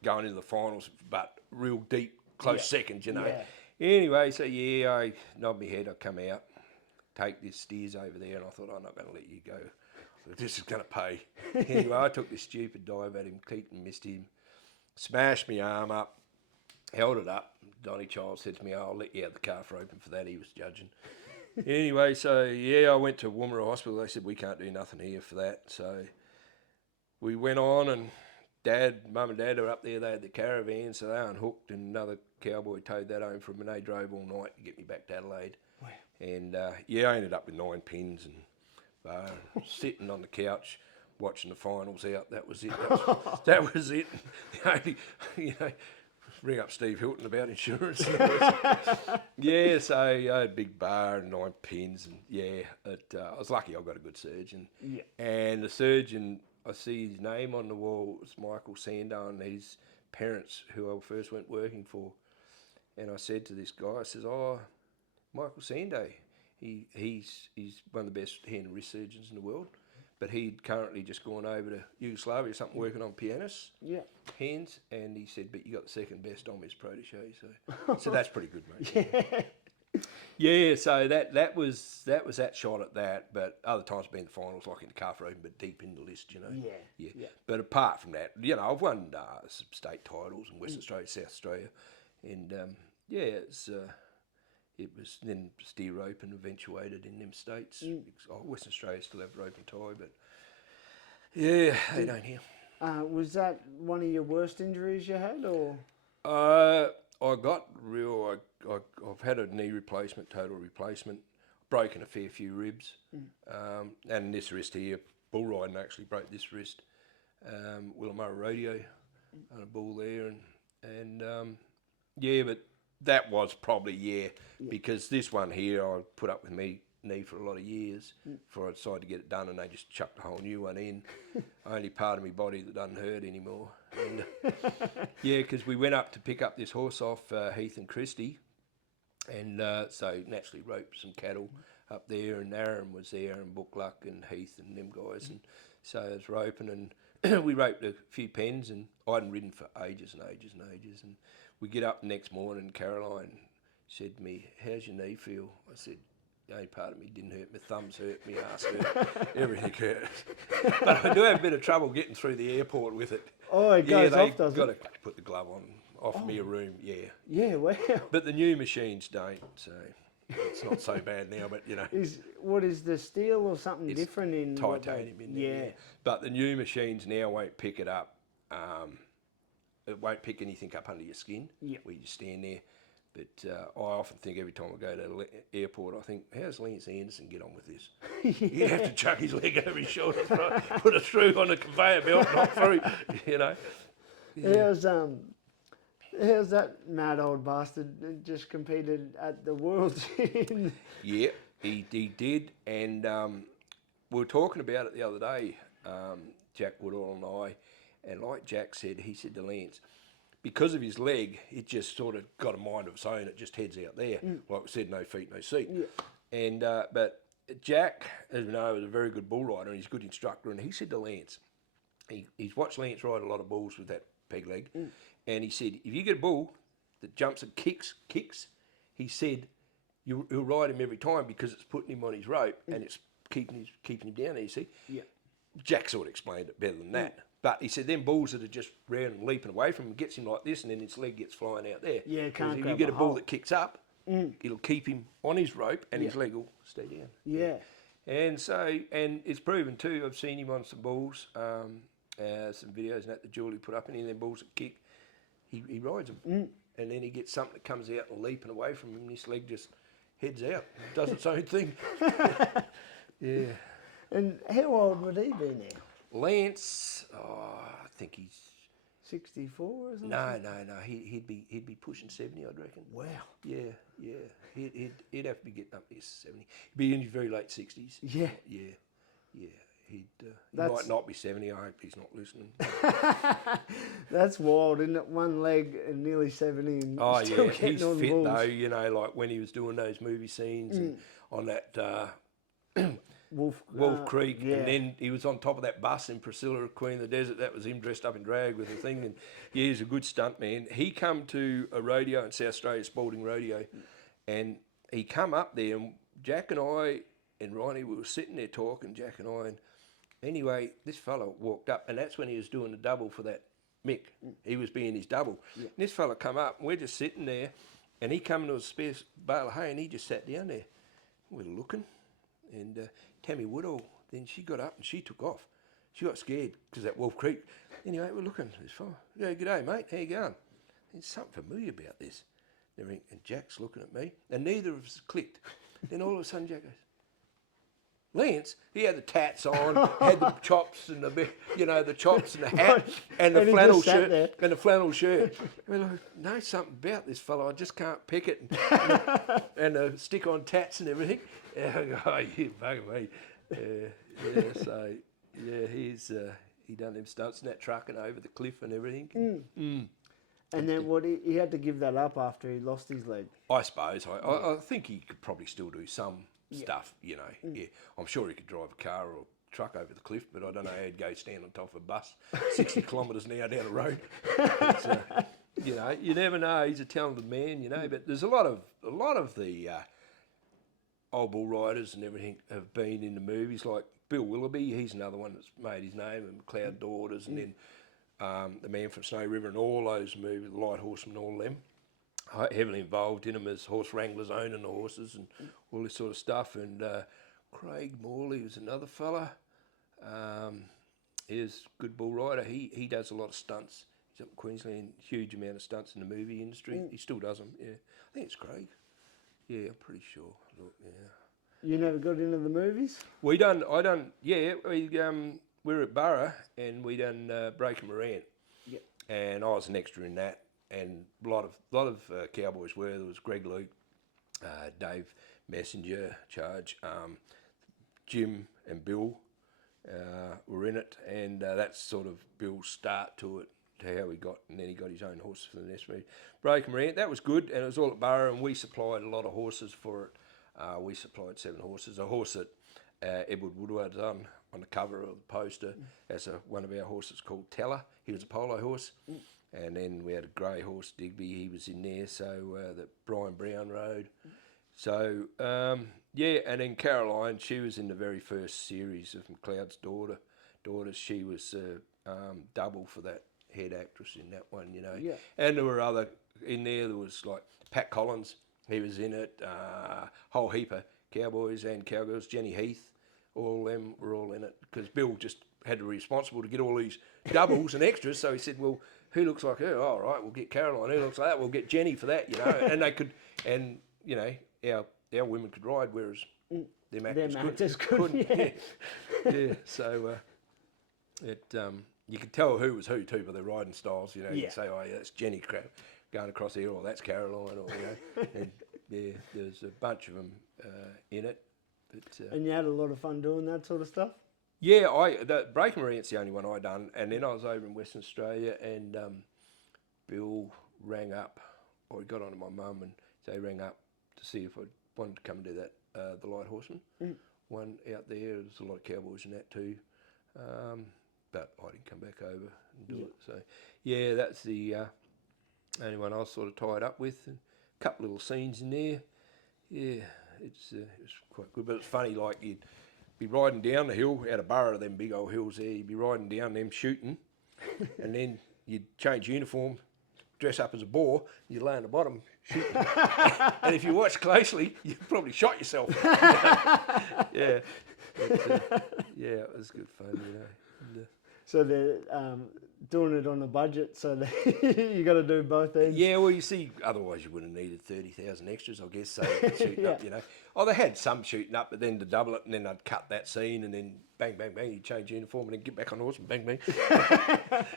going into the finals, but real deep, close seconds, you know. Yeah. Anyway, so I nod my head, I come out, take this steers over there, and I thought, I'm not going to let you go. This is going to pay. Anyway, I took this stupid dive at him, Keaton missed him, smashed my arm up, held it up. Donnie Childs said to me, I'll let you have the calf roping for that. He was judging. Anyway, so I went to Woomera Hospital. They said, we can't do nothing here for that. So we went on, and Mum and Dad were up there. They had the caravan, so they unhooked, and another cowboy towed that home from me, and they drove all night to get me back to Adelaide. Wow. And I ended up with 9 pins and sitting on the couch watching the finals out. That was it. That was it. The only, ring up Steve Hilton about insurance. Yeah, so I had a big bar and 9 pins, and I was lucky I got a good surgeon. Yeah. And the surgeon, I see his name on the wall. It's Michael Sandow and his parents, who I first went working for. And I said to this guy, I says, Michael Sandow, he's one of the best hand and wrist surgeons in the world. But he'd currently just gone over to Yugoslavia or something, working on pianists, hands, and he said, but you got the second best. I'm his protege, so that's pretty good, mate. Yeah, so that was that shot at that, but other times been in the finals, like in the calf roping, but deep in the list, Yeah. But apart from that, I've won some state titles in Western Australia, South Australia, and it was then steer rope and eventuated in them states. Western Australia still have rope and tie, but they don't here. Was that one of your worst injuries you had, or? I got I've had a knee replacement, total replacement, broken a fair few ribs, and this wrist here, bull riding actually broke this wrist. Willamara Rodeo on a bull there, and but that was probably, because this one here, I put up with me knee for a lot of years before I decided to get it done, and they just chucked a whole new one in. Only part of my body that doesn't hurt anymore. And, because we went up to pick up this horse off Heath and Christie, and so naturally roped some cattle up there, and Aaron was there, and Bookluck and Heath and them guys, and so I was roping, and we roped a few pens, and I hadn't ridden for ages and ages and ages, and we get up the next morning, and Caroline said to me, how's your knee feel? I said, the only part of me didn't hurt. My thumbs hurt, my ass hurt, everything hurt. But I do have a bit of trouble getting through the airport with it. Oh, it goes off, doesn't it? Got to put the glove on, offer me a room, Yeah, wow. But the new machines don't, so it's not so bad now, but What is the steel or something different in? Titanium in there. Yeah. But the new machines now won't pick it up. It won't pick anything up under your skin where you stand there. But I often think every time I go to the airport, I think, how's Lance Anderson get on with this? He'd have to chuck his leg over his shoulder, put it through on a conveyor belt, not through, Yeah. How's that mad old bastard just competed at the Worlds? Yeah, he did. And we were talking about it the other day, Jack Woodall and I. And like Jack said, he said to Lance, because of his leg, it just sort of got a mind of its own. It just heads out there. Like we said, no feet, no seat. Yeah. And but Jack, as we know, is a very good bull rider and he's a good instructor. And he said to Lance, he's watched Lance ride a lot of bulls with that peg leg. And he said, if you get a bull that jumps and kicks, he said, you'll ride him every time because it's putting him on his rope and it's keeping him down there, you see. Yeah. Jack sort of explained it better than that. But he said, them bulls that are just round and leaping away from him, gets him like this, and then his leg gets flying out there. Yeah, can't if you get a bull that kicks up, it'll keep him on his rope, and his leg will stay down. Yeah. And so, and it's proven too, I've seen him on some bulls, some videos and that Julie put up, and any of them bulls that kick, he rides them. And then he gets something that comes out and leaping away from him, and his leg just heads out, does its own thing. Yeah. And how old would he be now? Lance, I think he's 64 or something? No. He'd be pushing 70, I'd reckon. Wow. Yeah. He'd have to be getting up there 70. He'd be in his very late 60s. Yeah. He might not be 70. I hope he's not listening. That's wild, isn't it? One leg and nearly 70 and still getting he's on fit bulls. though. You know, like when he was doing those movie scenes and on that Wolf Creek, yeah. and then he was on top of that bus in Priscilla, Queen of the Desert. That was him dressed up in drag with the thing. And yeah, he's a good stunt man. He come to a rodeo in South Australia, Spalding Rodeo, and he come up there, and Jack and I and Ronnie, we were sitting there talking, Jack and I, and anyway, this fellow walked up, and that's when he was doing the double for that Mick. He was being his double. Yeah. And this fella come up, and we're just sitting there, and he come into a spare bale of hay, and he just sat down there. We were looking, and Tammy Woodall, then she got up and she took off. She got scared because that Wolf Creek. Anyway, we're looking at this fella. Yeah, g'day, mate. How you going? There's something familiar about this. And Jack's looking at me, and neither of us clicked. Then all of a sudden, Jack goes, Lance, he had the tats on, had the chops and the chops and the hat and the flannel shirt and the flannel shirt. Well, I know something about this fellow. I just can't pick it and the stick-on tats and everything. Oh, you bugger me. He done them stunts in that truck and over the cliff and everything. And then he had to give that up after he lost his leg. I suppose. I think he could probably still do some stuff, Yeah, I'm sure he could drive a car or a truck over the cliff, but I don't know how he'd go stand on top of a bus 60 kilometres an hour down the road. You never know. He's a talented man, but there's a lot of the old bull riders and everything have been in the movies, like Bill Willoughby. He's another one that's made his name, and McLeod Daughters, and then the Man from Snow River, and all those movies, the Light Horseman, all them. Heavily involved in them as horse wranglers, owning the horses and all this sort of stuff. And Craig Morley was another fella. He's a good bull rider. He does a lot of stunts. He's up in Queensland, huge amount of stunts in the movie industry. He still does them, yeah. I think it's Craig. Yeah, I'm pretty sure. Look, yeah. You never got into the movies? We were at Burra and we done Breaking Moran. Yep. And I was an extra in that. And a lot of cowboys were. There was Greg Luke, Dave Messenger, Charge, Jim and Bill were in it, and that's sort of Bill's start to it, to how he got, and then he got his own horses for the next movie. Breaking Moran, that was good, and it was all at Burra, and we supplied a lot of horses for it. We supplied 7 horses. A horse that Edward Woodward's on the cover of the poster as one of our horses called Teller. He was a polo horse. And then we had a grey horse, Digby, he was in there, so that Brian Brown rode. So, and then Caroline, she was in the very first series of McLeod's daughters. She was double for that head actress in that one, Yeah. And there were other, in there was like Pat Collins, he was in it, whole heap of cowboys and cowgirls, Jenny Heath, all them were all in it, because Bill just had to be responsible to get all these doubles and extras, so he said, well, who looks like her? Oh, all right, we'll get Caroline. Who looks like that? We'll get Jenny for that, And they could, and, our women could ride, whereas them actors couldn't. Yeah. So you could tell who was who too by their riding styles, You could say, oh, yeah, that's Jenny going across here, or that's Caroline, or, and there's a bunch of them in it. But, and you had a lot of fun doing that sort of stuff? Yeah, the Breaking Moran's the only one I done, and then I was over in Western Australia, and Bill rang up, or he got onto my mum, and so he rang up to see if I wanted to come and do that, the Light Horseman one out there. There's a lot of cowboys in that too, but I didn't come back over and do it. So yeah, that's the only one I was sort of tied up with, and a couple little scenes in there. Yeah, it's quite good, but it's funny, like you'd be riding down the hill out of Burra, them big old hills there. You'd be riding down them shooting, and then you'd change uniform, dress up as a boar, and you'd lay on the bottom shooting. And if you watch closely, you probably shot yourself. Yeah, it was good fun, And, so they're doing it on a budget, so you got to do both ends. Yeah, well, you see, otherwise you would have needed 30,000 extras, I guess, so shooting up, Oh, they had some shooting up, but then to double it, and then I'd cut that scene, and then bang, bang, bang, you'd change uniform, and then get back on the horse, and bang, bang.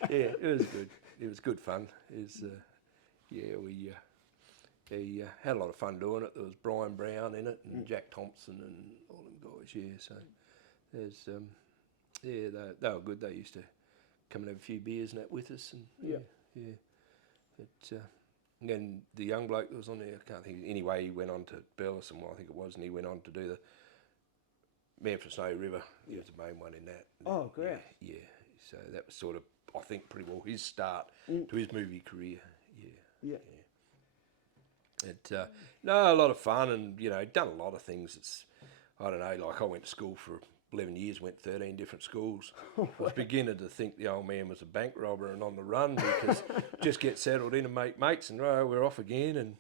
Yeah, it was good. it was good fun. He had a lot of fun doing it. There was Brian Brown in it and Jack Thompson and all them guys. Yeah, so there's they were good. They used to come and have a few beers and that with us. And yeah. But and the young bloke that was on there, I can't think. Anyway, he went on to Burleson, I think it was, and he went on to do the Memphis Snowy River. He was the main one in that. Oh, great. Yeah. So that was sort of, I think, pretty well his start to his movie career. Yeah. No, a lot of fun, and done a lot of things. It's, I don't know, like I went to school for 11 years, went 13 different schools. I was beginning to think the old man was a bank robber and on the run, because just get settled in and make mates, and we're off again. And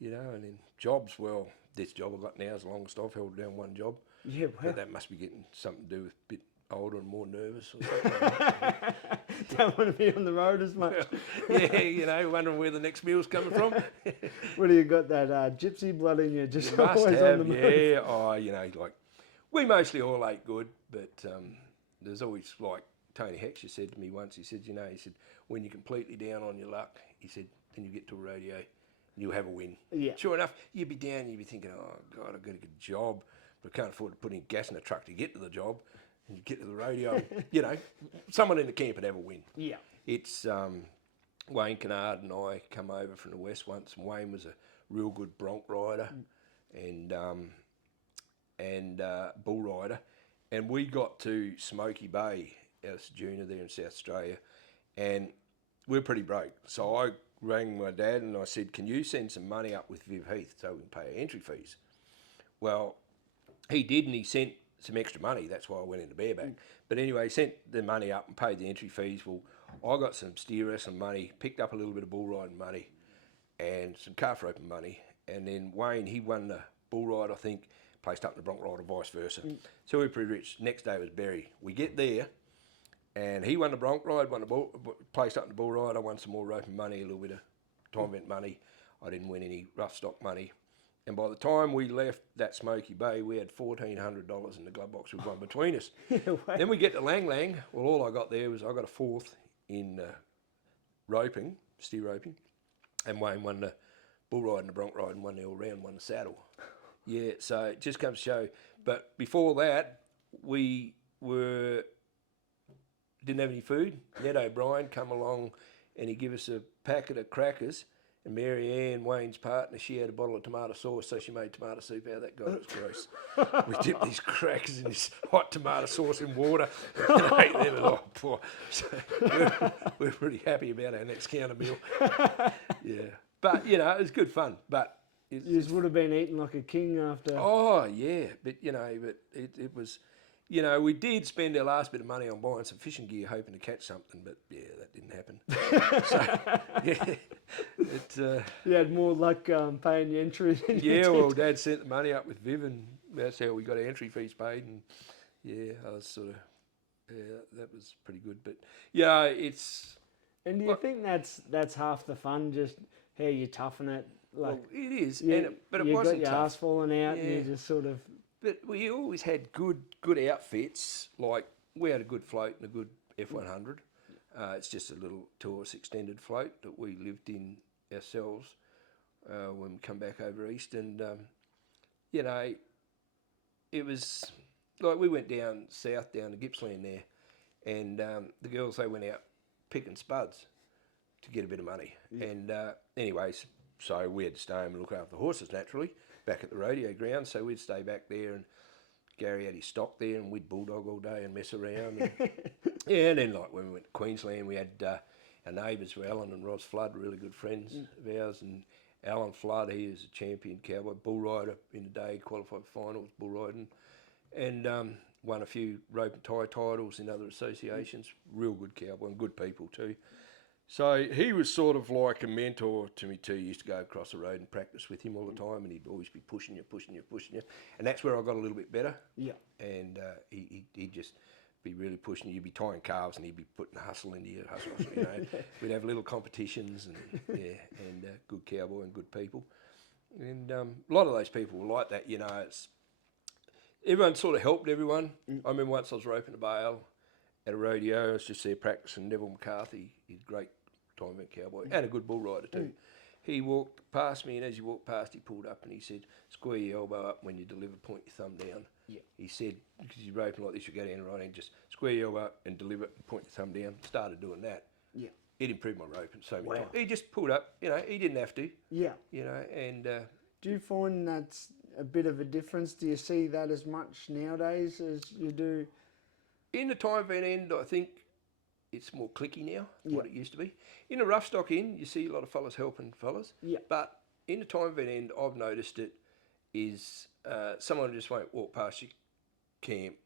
and then jobs. Well, this job I've got now is the longest I've held down one job. Yeah, wow. But that must be getting something to do with a bit older and more nervous or something. Don't want to be on the road as much. Yeah, wondering where the next meal's coming from. What do you got, that gypsy blood in you? Just you always have, on the move. Yeah. Oh, like we mostly all ate good, but there's always, like Tony Hexer said to me once. He said, when you're completely down on your luck, he said, then you get to a radio and you'll have a win. Yeah. Sure enough, you'd be down, you'd be thinking, oh God, I've got to get a job, but I can't afford to put in gas in a truck to get to the job. And you get to the radio, someone in the camp would have a win. Yeah. It's Wayne Kennard and I come over from the west once, and Wayne was a real good bronc rider and bull rider, and we got to Smoky Bay as a junior there in South Australia, and we're pretty broke. So I rang my dad and I said, can you send some money up with Viv Heath so we can pay our entry fees? Well, he did, and he sent some extra money. That's why I went into bareback. But anyway, he sent the money up and paid the entry fees. Well, I got some steer wrestling money, picked up a little bit of bull riding money and some calf roping money. And then Wayne, he won the bull ride, I think, placed up in the bronc ride or vice versa. So we were pretty rich. Next day was Berry. We get there and he won the bronc ride, placed up in the bull ride. I won some more roping money, a little bit of time event money. I didn't win any rough stock money. And by the time we left that Smoky Bay, we had $1,400 in the glove box with one between us. Then we get to Lang Lang. Well, all I got there was I got a fourth in roping, steer roping, and Wayne won the bull ride and the bronc ride and won the all round, won the saddle. Yeah, so it just comes to show. But before that, we didn't have any food. Ned O'Brien come along and he gave us a packet of crackers. And Mary Ann, Wayne's partner, she had a bottle of tomato sauce, so she made tomato soup out of that. God, it was gross. We dipped these crackers in this hot tomato sauce in water and ate them. And, poor. So we're pretty happy about our next counter meal. Yeah. But, it was good fun. But you would have been eating like a king after. Oh, yeah. But, it was... we did spend our last bit of money on buying some fishing gear, hoping to catch something, but yeah, that didn't happen. So, yeah, you had more luck paying your entry than you did. Well, Dad sent the money up with Viv, and that's how we got our entry fees paid, and I was sort of, that was pretty good. But it's. And do you think that's half the fun? Just how you toughen it. Like, well, it is, but it you wasn't got your tough. ass falling out, and you just sort of. But we always had good outfits. Like, we had a good float and a good F100. It's just a little Taurus extended float that we lived in ourselves when we come back over east. And, it was like we went down south, down to Gippsland there, and the girls, they went out picking spuds to get a bit of money. Yeah. And anyways, so we had to stay home and look after the horses, naturally, back at the rodeo ground. So we'd stay back there, and Gary had his stock there, and we'd bulldog all day and mess around. And, and then like when we went to Queensland, we had our neighbours were Alan and Ross Flood, really good friends of ours. And Alan Flood, he is a champion cowboy, bull rider in the day, qualified for finals, bull riding, and won a few rope and tie titles in other associations. Real good cowboy and good people too. So he was sort of like a mentor to me too. Used to go across the road and practice with him all the time, and he'd always be pushing you. And that's where I got a little bit better. Yeah. And he'd just be really pushing you. You'd be tying calves, and he'd be putting hustle into you. We'd have little competitions, and good cowboy and good people. And a lot of those people were like that. It's everyone sort of helped everyone. I remember once I was roping a bale at a rodeo. I was just there practicing. Neville McCarthy, he's a great time event cowboy, and a good bull rider too. He walked past me, and as he walked past, he pulled up and he said, "Square your elbow up when you deliver, point your thumb down." Yeah. He said, because you're roping like this, you go down the right hand, just square your elbow up and deliver, point your thumb down. Started doing that. Yeah. It improved my roping so many Wow. times. He just pulled up, he didn't have to, Yeah. and Do you find that's a bit of a difference? Do you see that as much nowadays as you do? in the time event end, I think it's more clicky now than Yeah. what it used to be. In the rough stock end, you see a lot of fellas helping fellas. Yeah. But in the time event end, I've noticed it is someone just won't walk past your camp.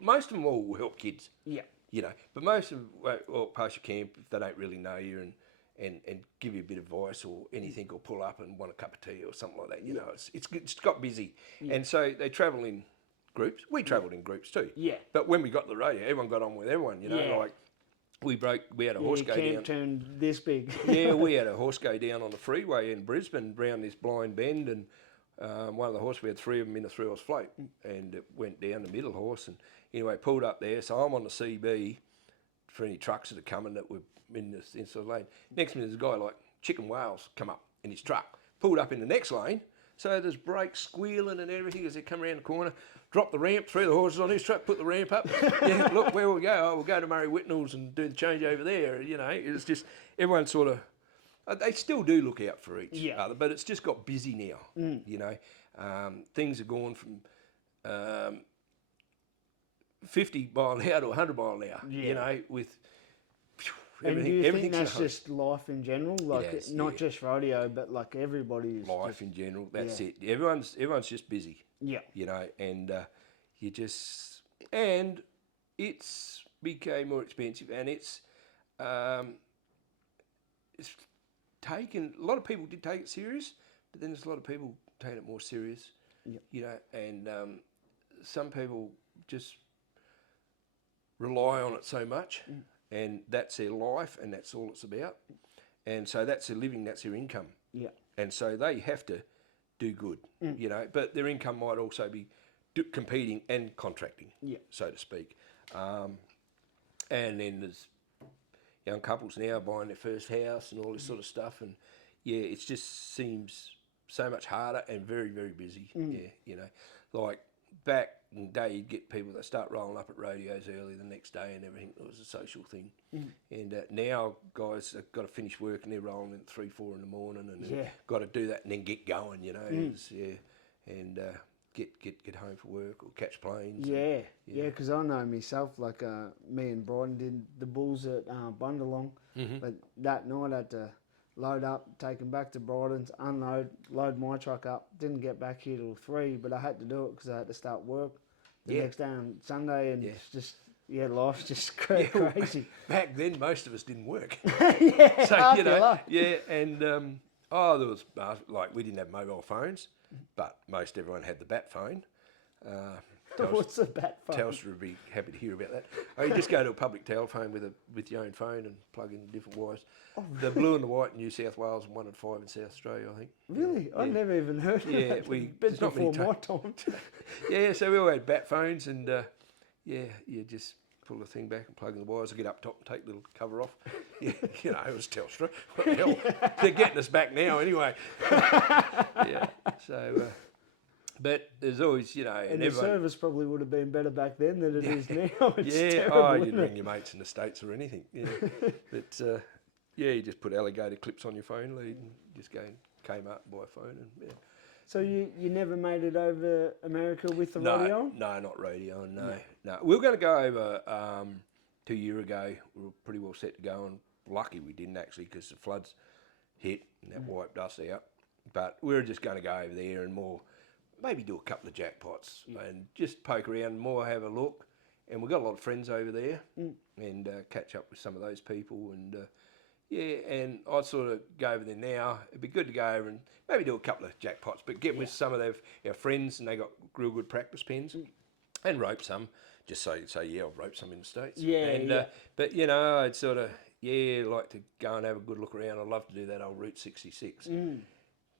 Most of them all will help kids. Yeah. But most of them won't walk past your camp if they don't really know you and give you a bit of advice or anything, or pull up and want a cup of tea or something like that. You know, it's got busy. Yeah. And so they travel in groups. We travelled in groups too. Yeah. But when we got the radio, everyone got on with everyone, Yeah. like we had a horse Your go camp down. turned this big. Yeah, we had a horse go down on the freeway in Brisbane round this blind bend, and one of the horses, we had three of them in a 3-horse float, and it went down the middle horse, and anyway, pulled up there. So I'm on the CB for any trucks that are coming that were in this inside lane. Next minute, there's a guy like chicken whales come up in his truck, pulled up in the next lane. So there's brakes squealing and everything as they come around the corner. Drop the ramp, 3 of the horses on his truck, put the ramp up. Yeah, look, where we'll go. Oh, we'll go to Murray Whitnall's and do the change over there. It's just everyone sort of. They still do look out for each other, but it's just got busy now. Things are gone from 50 mile an hour to 100 mile an hour. Yeah. With And do you think everything's that's just life in general? Like, It is, not just rodeo, but like everybody's life in general. That's it. Everyone's just busy. Yeah. And and it's became more expensive, and it's taken. A lot of people did take it serious, but then there's a lot of people taking it more serious. Yeah. And some people just rely on it so much, and that's their life, and that's all it's about, and so that's their living, that's their income. Yeah. And so they have to do good, but their income might also be competing and contracting, so to speak. And then there's young couples now buying their first house and all this sort of stuff, and it just seems so much harder and very, very busy. Like back in the day, you'd get people that start rolling up at rodeos early the next day and everything. It was a social thing. And now guys have got to finish work and they're rolling at 3, 4 in the morning, and they've got to do that and then get going, and get home for work or catch planes. Yeah, because I know myself, like me and Bryden did the bulls at Bundalong, but that night I had to load up, take them back to Bryden's, unload, load my truck up. Didn't get back here till 3, but I had to do it because I had to start work the next day on Sunday, and it's just, life's just crazy. Back then, most of us didn't work. So, and there was, we didn't have mobile phones, but most everyone had the bat phone. What's a bat phone? Telstra would be happy to hear about that. You just go to a public telephone with your own phone and plug in different wires. The blue and the white in New South Wales and 1 and 5 in South Australia, I think. Really? I never even heard of that. There's not many before my time. So we all had bat phones, and you just pull the thing back and plug in the wires. I get up top and take the little cover off. It was Telstra. What the hell? They're getting us back now anyway. But there's always, and the service probably would have been better back then than it is now. It's terrible, you'd ring your mates in the States or anything. But you just put alligator clips on your phone lead and just came up and buy a phone. And So you never made it over America with the rodeo? No, not rodeo. No. We were going to go over 2 years ago. We were pretty well set to go, and lucky we didn't actually, because the floods hit and that wiped us out. But we were just going to go over there and maybe do a couple of jackpots and just poke around, more have a look. And we've got a lot of friends over there and catch up with some of those people. And and I'd sort of go over there now. It'd be good to go over and maybe do a couple of jackpots, but get with some of our friends, and they got real good practice pens, and rope some, just so I've roped some in the States. But I'd sort of like to go and have a good look around. I'd love to do that old Route 66.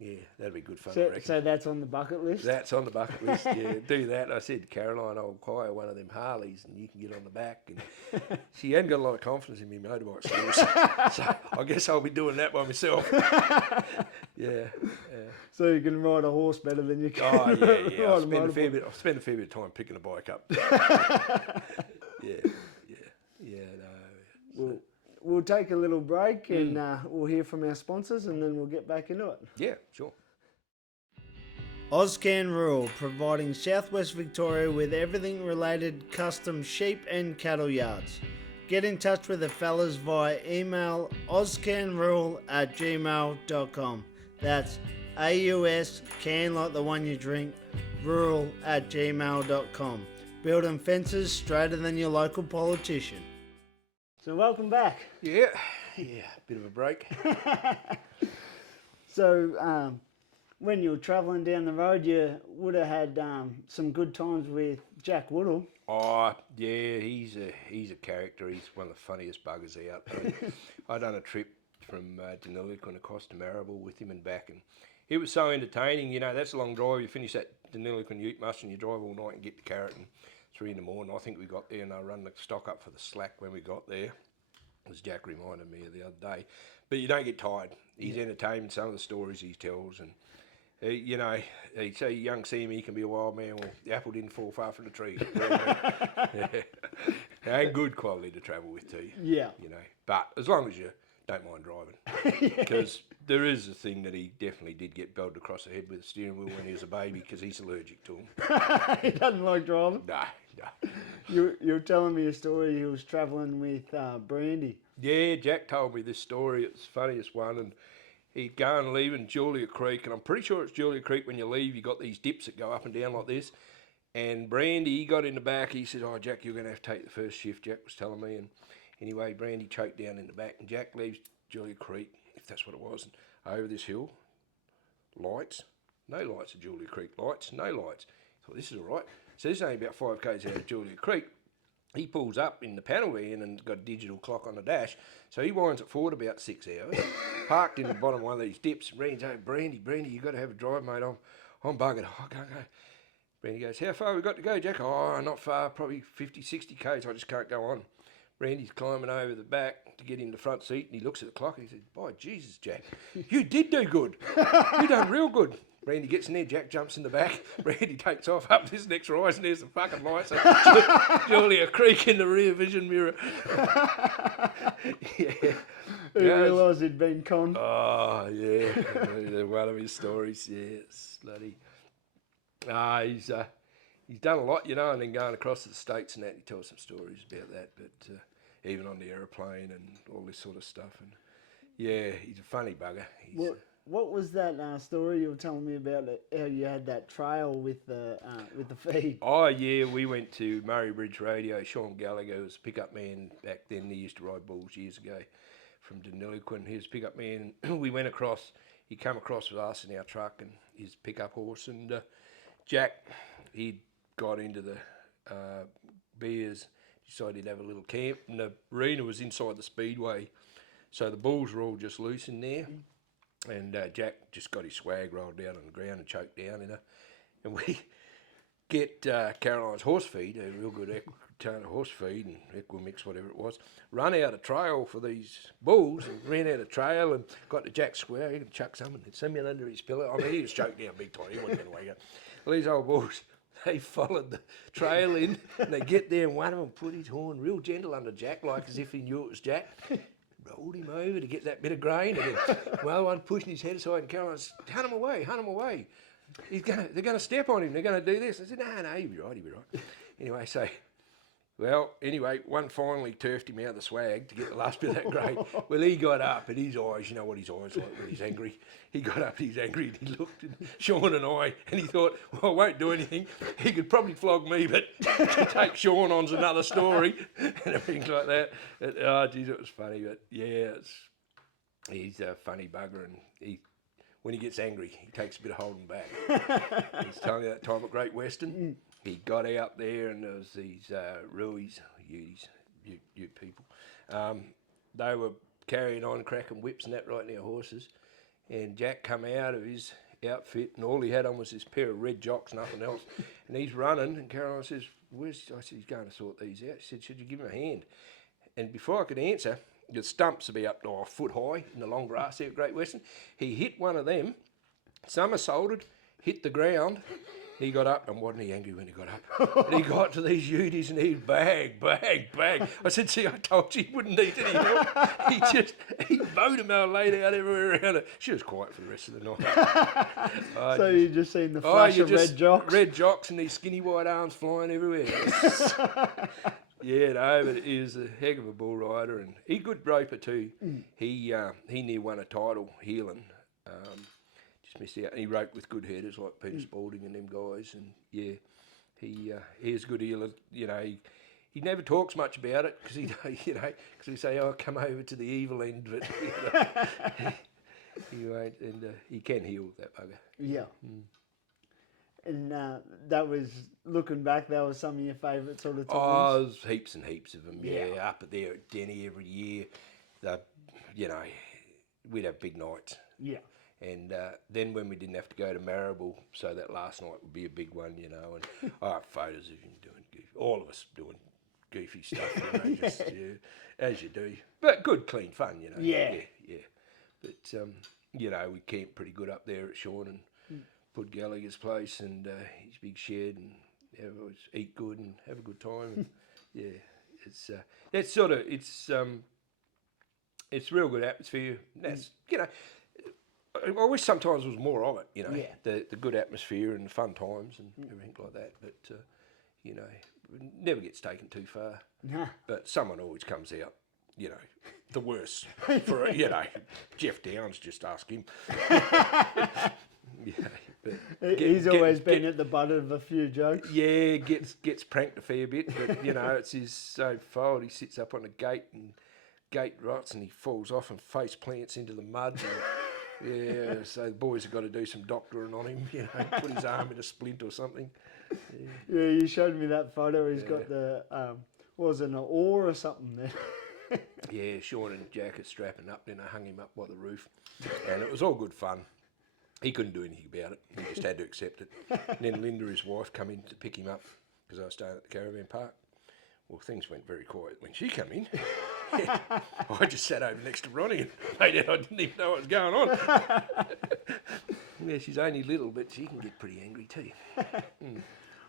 Yeah, that'd be good fun, I So, reckon. so that's on the bucket list? That's on the bucket list, yeah. Do that. I said to Caroline, I'll hire one of them Harleys and you can get on the back. And she hadn't got a lot of confidence in me motorbike skills. So I guess I'll be doing that by myself. Yeah. So you can ride a horse better than you can Oh, yeah. ride I a spend a motorbike. fair bit of time picking a bike up. Yeah. No. We'll take a little break and we'll hear from our sponsors and then we'll get back into it. Yeah, sure. Ozcan Rural, providing Southwest Victoria with everything related custom sheep and cattle yards. Get in touch with the fellas via email ozcanrural@gmail.com. That's AUS, can like the one you drink, rural@gmail.com. Building fences straighter than your local politician. So welcome back. Yeah, bit of a break. So when you were travelling down the road, you would have had some good times with Jack Woodall. Oh, yeah, he's a character. He's one of the funniest buggers out. I done a trip from Deniliquin across to Maribor with him and back, and it was so entertaining. You know, that's a long drive. You finish that Deniliquin Ute Muster and you drive all night and get to Carrot and 3 in the morning. I think we got there and I run the stock up for the slack when we got there. As Jack reminded me of the other day. But you don't get tired. He's entertaining, some of the stories he tells, and you know, he'd say young Sammy, he can be a wild man. Well, the apple didn't fall far from the tree. And good quality to travel with too. Yeah. You know, but as long as you don't mind driving, because there is a thing that he definitely did get belted across the head with a steering wheel when he was a baby because he's allergic to them. He doesn't like driving? No. You were telling me a story. He was travelling with Brandy. Yeah, Jack told me this story. It's the funniest one, and he'd go and leave in Julia Creek, and I'm pretty sure it's Julia Creek when you leave, you got these dips that go up and down like this. And Brandy, he got in the back, he said, "Oh, Jack, you're going to have to take the first shift," Jack was telling me. And anyway, Brandy choked down in the back, and Jack leaves Julia Creek, if that's what it was, and over this hill, lights, no lights at Julia Creek, lights, no lights. I thought, this is all right. So this is only about 5 k's out of Julia Creek. He pulls up in the panel van and got a digital clock on the dash. So he winds it forward about 6 hours, parked in the bottom of one of these dips. Brandy's saying, Brandy, you got to have a drive, mate. I'm buggered. I can't go. Brandy goes, "How far we got to go, Jack?" "Oh, not far, probably 50, 60 k's. I just can't go on." Brandy's climbing over the back to get in the front seat, and he looks at the clock and he says, "By Jesus, Jack, you did do good. You done real good." Brandy gets in there, Jack jumps in the back, Brandy takes off up this next rise, and there's the fucking lights of Julia Creek in the rear vision mirror. Yeah. He realised he'd been conned. Oh, yeah. One of his stories, yeah, it's bloody... he's done a lot, you know, and then going across to the States and that, he tells some stories about that, but even on the aeroplane and all this sort of stuff. And yeah, he's a funny bugger. What was that story you were telling me about? How you had that trail with the feed? Oh yeah, we went to Murray Bridge Radio. Sean Gallagher was a pickup man back then. He used to ride bulls years ago from Deniliquin. He was a pickup man. We went across. He came across with us in our truck and his pickup horse. And Jack, he'd got into the beers. Decided he'd have a little camp, and the arena was inside the speedway, so the bulls were all just loose in there. And Jack just got his swag rolled down on the ground and choked down, you know. And we get Caroline's horse feed, a real good Equitana horse feed and Equimix, whatever it was, run out of trail for these bulls and ran out of trail and got to Jack's square. He could chuck some and send me under his pillow. I mean, he was choked down big time. He wasn't going to wake up. Well, these old bulls, they followed the trail in and they get there and one of them put his horn real gentle under Jack, like as if he knew it was Jack. Rolled him over to get that bit of grain, and then the other one pushing his head aside, and Caroline's, hunt him away. They're going to step on him, they're going to do this. I said, no, he'll be right. Anyway, so, one finally turfed him out of the swag to get the last bit of that grain. Well, he got up, and his eyes, you know what his eyes like when he's angry. He got up, he's angry, and he looked at Sean and I, and he thought, well, I won't do anything. He could probably flog me, but to take Sean on's another story, and everything like that. Oh, geez, it was funny, but yeah, he's a funny bugger, and when he gets angry, he takes a bit of holding back. He's telling me that time at Great Western, he got out there, and there was these Ruies, Ute people. They were carrying on, cracking whips and that right near horses. and Jack come out of his outfit, and all he had on was this pair of red jocks, nothing else. And he's running, and Caroline says, I said, he's going to sort these out. She said, should you give him a hand? And before I could answer, the stumps would be up to a foot high in the long grass there at Great Western. He hit one of them, somersaulted, hit the ground. He got up, and wasn't he angry when he got up? And he got to these Uties and he bag. I said, see, I told you he wouldn't need any help. He mowed him out, laid out everywhere around it. She was quiet for the rest of the night. So you just seen the flash of red jocks? Red jocks and these skinny white arms flying everywhere. Yeah, no, but he was a heck of a bull rider, and he good roper too. He near won a title heeling. Just missed out. And he roped with good headers like Peter Spalding and them guys, and yeah, he is a good heeler. You know, he never talks much about it because he say, "Oh, come over to the evil end," but he won't, and he can heal that bugger. Yeah. And that was, looking back, that was some of your favourite sort of times? Oh, there's heaps and heaps of them, yeah. Up there at Denny every year, we'd have big nights. Yeah. And then when we didn't have to go to Marrable, so that last night would be a big one, you know. And I have photos of him doing all of us doing goofy stuff, you know, just as you do. But good, clean fun, you know. Yeah. But, you know, we camped pretty good up there at Sean and Pud Gallagher's place and his big shed, and eat good and have a good time. And, it's real good atmosphere. That's, you know, I wish sometimes there was more of it, you know, the good atmosphere and the fun times and everything like that. But, you know, it never gets taken too far. Nah. But someone always comes out, you know, the worst. For you know, Jeff Downs, just ask him. Yeah, but he's always been at the butt of a few jokes. Yeah, gets pranked a fair bit, but you know, it's his same fault. He sits up on a gate and gate rots and he falls off and face plants into the mud. And, so the boys have got to do some doctoring on him, you know, put his arm in a splint or something. Yeah, you showed me that photo. He's got the, what was it, an oar or something there? Yeah, Sean and Jack are strapping up, then I hung him up by the roof. And it was all good fun. He couldn't do anything about it. He just had to accept it. And then Linda, his wife, come in to pick him up because I was staying at the caravan park. Well, things went very quiet when she came in. I just sat over next to Ronnie and made out I didn't even know what was going on. Yeah, she's only little, but she can get pretty angry too.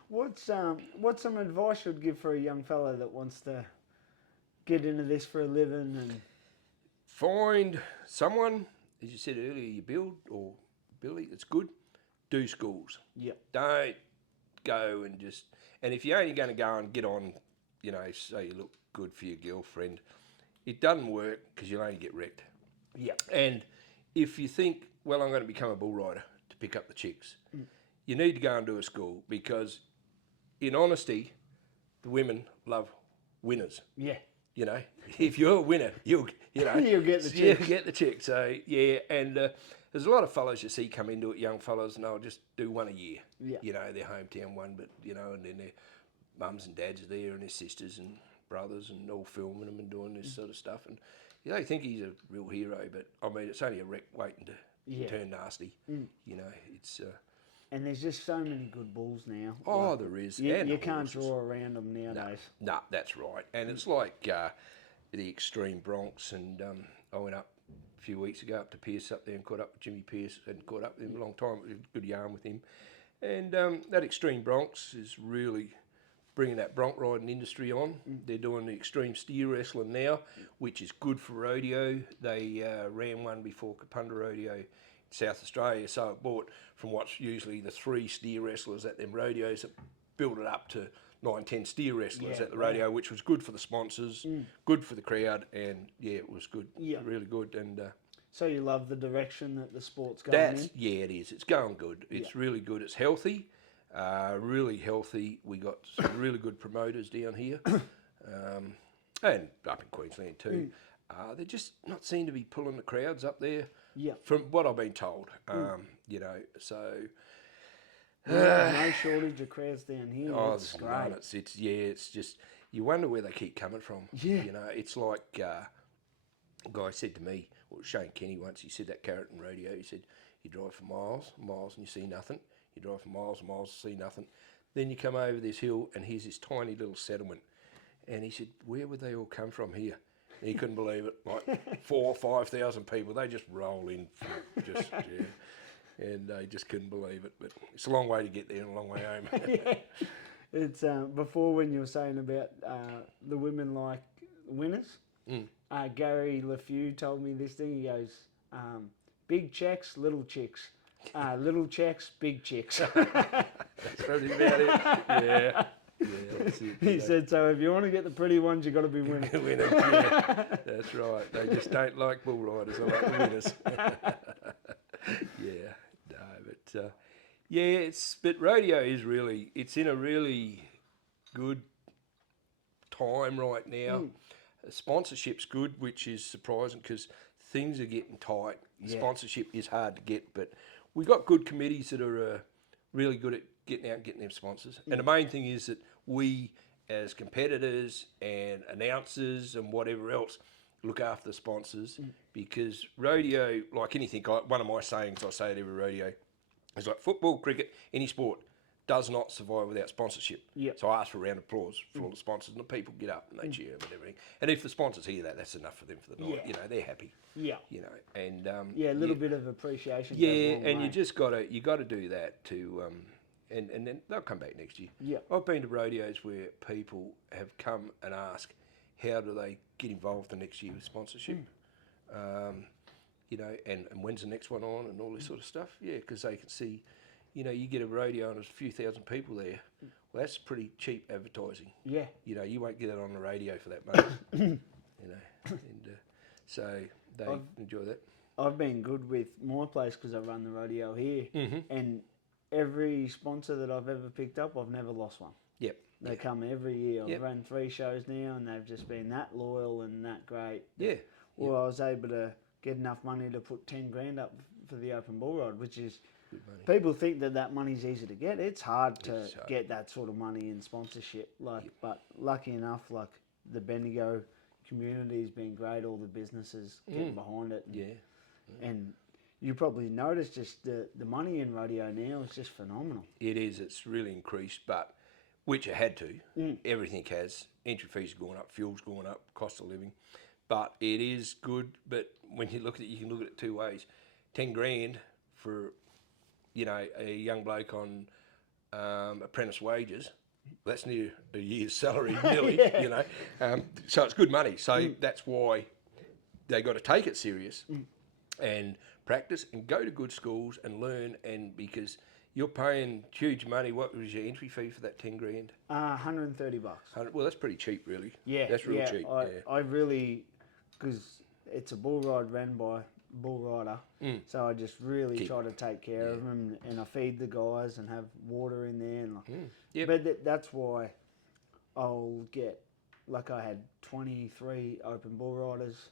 What's some advice you'd give for a young fella that wants to get into this for a living? And find someone, as you said earlier, you build or Billy, it's good. Do schools. Yep. Don't go and just. And if you're only going to go and get on, you know, say you look good for your girlfriend, it doesn't work because you'll only get wrecked. Yeah. And if you think, well, I'm going to become a bull rider to pick up the chicks, you need to go and do a school because, in honesty, the women love winners. Yeah. You know, if you're a winner, you'll get the chicks. You'll get the chicks. So yeah, and there's a lot of fellas you see come into it, young fellas, and they'll just do one a year. Yeah. You know, their hometown one, but you know, and then their mums and dads are there, and their sisters and brothers, and all filming them and doing this sort of stuff. And they think he's a real hero, but I mean, it's only a wreck waiting to turn nasty. You know, it's. And there's just so many good bulls now. Oh, like, there is. You can't draw around them nowadays. No, that's right. And it's like the Extreme Bronx, and I went up a few weeks ago up to Pierce up there and caught up with Jimmy Pierce. Hadn't caught up with him a long time. It was a good yarn with him. And that Extreme Bronx is really bringing that bronc riding industry on. They're doing the extreme steer wrestling now, which is good for rodeo. They ran one before Kapunda Rodeo in South Australia, so it bought from what's usually the 3 steer wrestlers at them rodeos that built it up to 9, 10 steer wrestlers at the rodeo, which was good for the sponsors, good for the crowd, and yeah, it was good, really good. And so you love the direction that the sport's going in? Yeah, it is. It's going good. It's really good. It's healthy. Really healthy. We got some really good promoters down here, and up in Queensland too. They just not seem to be pulling the crowds up there. Yeah. From what I've been told, you know, so. No shortage of crowds down here. Oh, it's great. none. It's just you wonder where they keep coming from. Yeah. You know, it's like a guy said to me, Shane Kenny once, he said that Carrollton radio, he said, you drive for miles, miles, and you see nothing. You drive for miles, miles, see nothing. Then you come over this hill, and here's this tiny little settlement. And he said, where would they all come from here? And he couldn't believe it. Like 4,000 or 5,000 people, they just roll in. And they just couldn't believe it. But it's a long way to get there and a long way home. Yeah. It's before when you were saying about the women like winners. Gary LeFew told me this thing. He goes, big checks, little chicks. Little checks, big chicks. That's probably about it. Yeah. Yeah, that's it. He said, so if you want to get the pretty ones, you've got to be winning. Winners, yeah. That's right. They just don't like bull riders. I like the winners. Yeah. No, but but radio is really, it's in a really good time right now. Sponsorship's good, which is surprising because things are getting tight. Yeah. Sponsorship is hard to get, but we've got good committees that are really good at getting out and getting them sponsors. And the main thing is that we, as competitors and announcers and whatever else, look after the sponsors because radio, like anything, one of my sayings, I say at every radio, is like football, cricket, any sport does not survive without sponsorship. Yep. So I ask for a round of applause for all the sponsors, and the people get up and they cheer and everything. And if the sponsors hear that, that's enough for them for the night. Yeah. You know, they're happy. Yeah. You know, and a little bit of appreciation. yeah, goes a long and way. you got to do that to, and then they'll come back next year. Yeah. I've been to rodeos where people have come and asked, how do they get involved the next year with sponsorship? You know, and when's the next one on and all this sort of stuff. Yeah, because they can see, you know, you get a rodeo and there's a few thousand people there. Well, that's pretty cheap advertising. Yeah. You know, you won't get it on the radio for that money. You know, and so they enjoy that. I've been good with my place because I run the rodeo here, and every sponsor that I've ever picked up, I've never lost one. Yep. They come every year. I've Yep. run 3 shows now, and they've just been that loyal and that great. Yeah. Well, I was able to get enough money to put 10 grand up for the open bull ride, which is, people think that money's easy to get. It's hard to get that sort of money in sponsorship. But lucky enough, like the Bendigo community's been great. All the businesses getting behind it. And you probably noticed just the money in rodeo now is just phenomenal. It is. It's really increased, but which it had to. Everything has. Entry fees are going up, fuel's going up, cost of living. But it is good. But when you look at it, you can look at it 2 ways. 10 grand for, you know, a young bloke on apprentice wages. That's near a year's salary, nearly. You know, so it's good money. So that's why they got to take it serious and practice and go to good schools and learn. And because you're paying huge money, what was your entry fee for that 10 grand? $130. Well, that's pretty cheap, really. Yeah, that's real cheap. I really, because it's a bull ride ran by bull rider, so I just really try to take care of them, and I feed the guys and have water in there, and but that's why I'll get, like I had 23 open bull riders,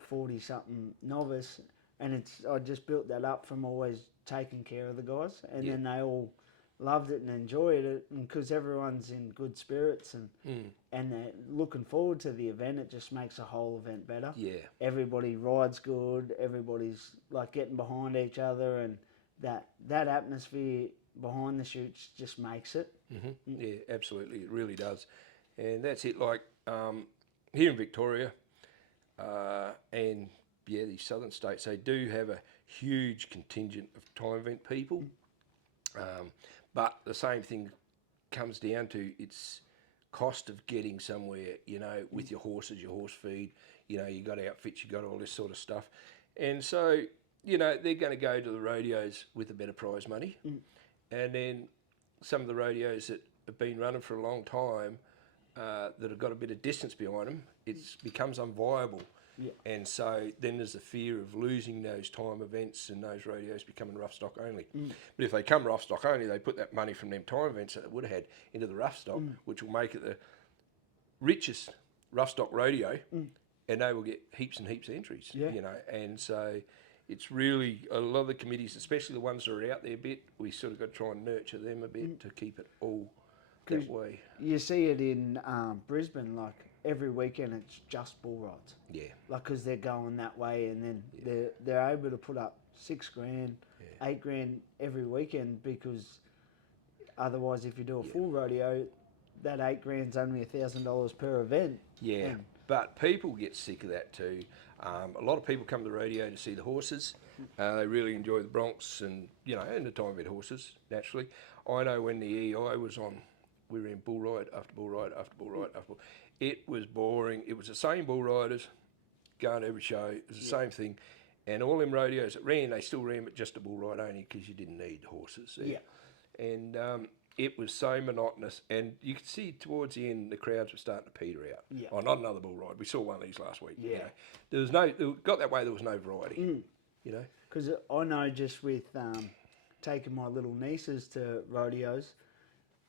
40 something novice, and I just built that up from always taking care of the guys, and then they all loved it and enjoyed it, and because everyone's in good spirits and they're looking forward to the event, it just makes the whole event better. Yeah. Everybody rides good, everybody's like getting behind each other, and that atmosphere behind the chutes just makes it. Yeah, absolutely, it really does. And that's it, like here in Victoria and these southern states, they do have a huge contingent of time event people. But the same thing comes down to its cost of getting somewhere, you know, with your horses, your horse feed, you know, you got outfits, you got all this sort of stuff. And so, you know, they're going to go to the rodeos with a better prize money. And then some of the rodeos that have been running for a long time that have got a bit of distance behind them, it becomes unviable. Yeah. And so then there's the fear of losing those time events and those rodeos becoming rough stock only. But if they come rough stock only, they put that money from them time events that they would have had into the rough stock, which will make it the richest rough stock rodeo, and they will get heaps and heaps of entries, you know. And so it's really, a lot of the committees, especially the ones that are out there a bit, we sort of got to try and nurture them a bit to keep it all that way. You see it in Brisbane, like every weekend it's just bull rides. Yeah. Like, because they're going that way, and then they're able to put up $6,000, $8,000 every weekend, because otherwise, if you do a full rodeo, that $8,000's only $1,000 per event. Yeah, but people get sick of that too. A lot of people come to the rodeo to see the horses. They really enjoy the broncs and, and the time vet horses, naturally. I know when the EI was on, we were in bull ride after bull ride after bull ride after bull. It was boring. It was the same bull riders going to every show. It was the same thing. And all them rodeos that ran, they still ran, but just a bull ride only, because you didn't need horses there. Yeah. And it was so monotonous, and you could see towards the end the crowds were starting to peter out. Yeah. Oh, not another bull ride. We saw one of these last week. Yeah. There was no, got that way, there was no variety. Because I know, just with taking my little nieces to rodeos,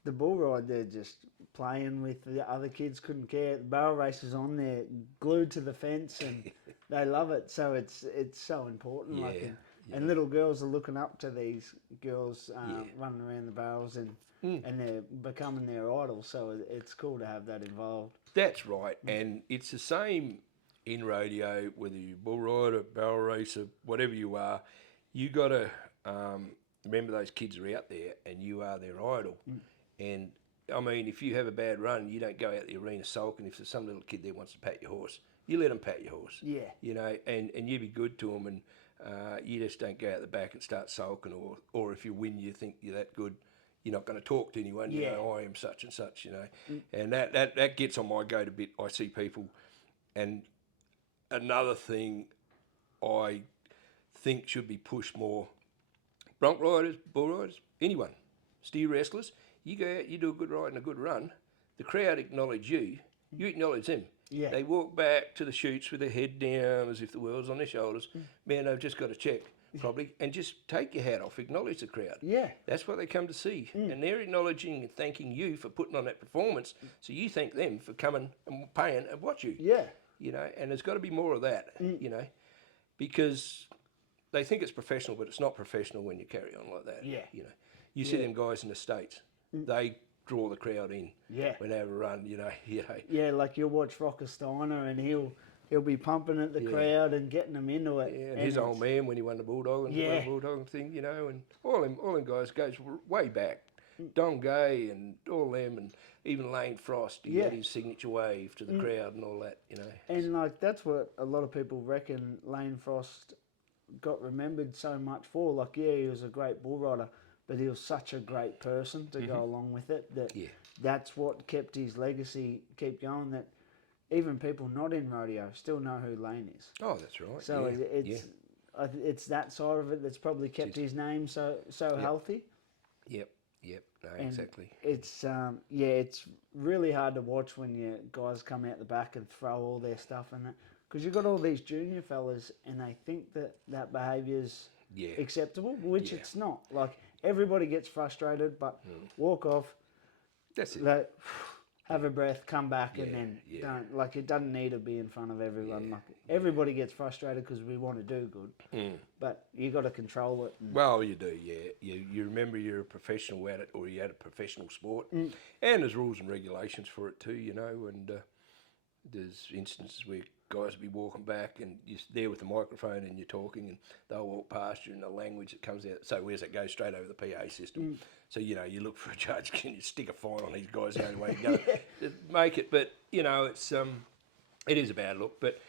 the bull ride, they're just playing with the other kids, couldn't care. The barrel race is on there, glued to the fence, and they love it. So it's so important. Yeah. And little girls are looking up to these girls running around the barrels, and they're becoming their idols. So it's cool to have that involved. That's right, and it's the same in rodeo, whether you're bull rider, barrel racer, whatever you are. You got to remember those kids are out there, and you are their idol. And I mean, if you have a bad run, you don't go out the arena sulking. If there's some little kid there wants to pat your horse, you let them pat your horse. Yeah. And you be good to them, and you just don't go out the back and start sulking, or if you win, you think you're that good, you're not going to talk to anyone. I am such and such. And that gets on my goat a bit. I see people, and another thing I think should be pushed more: bronc riders, bull riders, anyone, steer wrestlers. You go out, you do a good ride and a good run, the crowd acknowledge you, you acknowledge them. Yeah. They walk back to the chutes with their head down as if the world's on their shoulders. Man, they've just got to check, probably, and just take your hat off, acknowledge the crowd. Yeah. That's what they come to see. And they're acknowledging and thanking you for putting on that performance, so you thank them for coming and paying and watch you. Yeah. And there's got to be more of that, because they think it's professional, but it's not professional when you carry on like that. Yeah. You see them guys in the States, they draw the crowd in when they have a run, Yeah, like you'll watch Rocker Steiner, and he'll be pumping at the crowd and getting them into it. Yeah, and his old man when he won the Bulldog and the Bulldog thing, and all them guys goes way back. Don Gay and all them, and even Lane Frost, he had his signature wave to the crowd and all that, And like that's what a lot of people reckon Lane Frost got remembered so much for. Like, he was a great bull rider, but he was such a great person to go along with it, that that's what kept his legacy keep going, that even people not in rodeo still know who Lane is. Oh, that's right. So it's that side of it that's probably kept his name so healthy. Yep, no, exactly. It's it's really hard to watch when you guys come out the back and throw all their stuff in it, because you've got all these junior fellas and they think that behaviour's acceptable, which it's not. Like, everybody gets frustrated, but walk off. That's it. Have a breath, come back, and then don't. Like, it doesn't need to be in front of everyone. Like, everybody gets frustrated because we want to do good, but you got to control it. Well, you do, You remember you're a professional at it, or you had a professional sport, and there's rules and regulations for it too, and there's instances where guys will be walking back and you're there with the microphone and you're talking, and they'll walk past you in the language that comes out. So where's it go straight over the PA system? So, you look for a judge, can you stick a fine on these guys the only way you go to make it? But, it's it is a bad look, but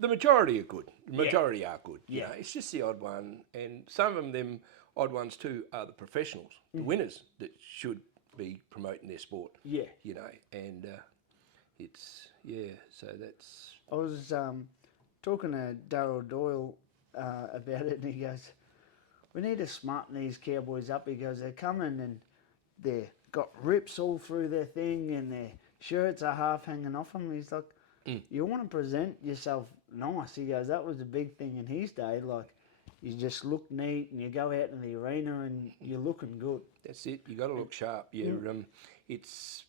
the majority are good. The majority are good. It's just the odd one, and some of them odd ones too are the professionals, the winners that should be promoting their sport. And it's so that's. I was talking to Darryl Doyle about it, and he goes, "We need to smarten these cowboys up." He goes, "They're coming and they've got rips all through their thing, and their shirts are half hanging off them." He's like, "You want to present yourself nice." He goes, "That was the big thing in his day. Like, you just look neat, and you go out in the arena, and you're looking good." That's it. You got to look sharp. It's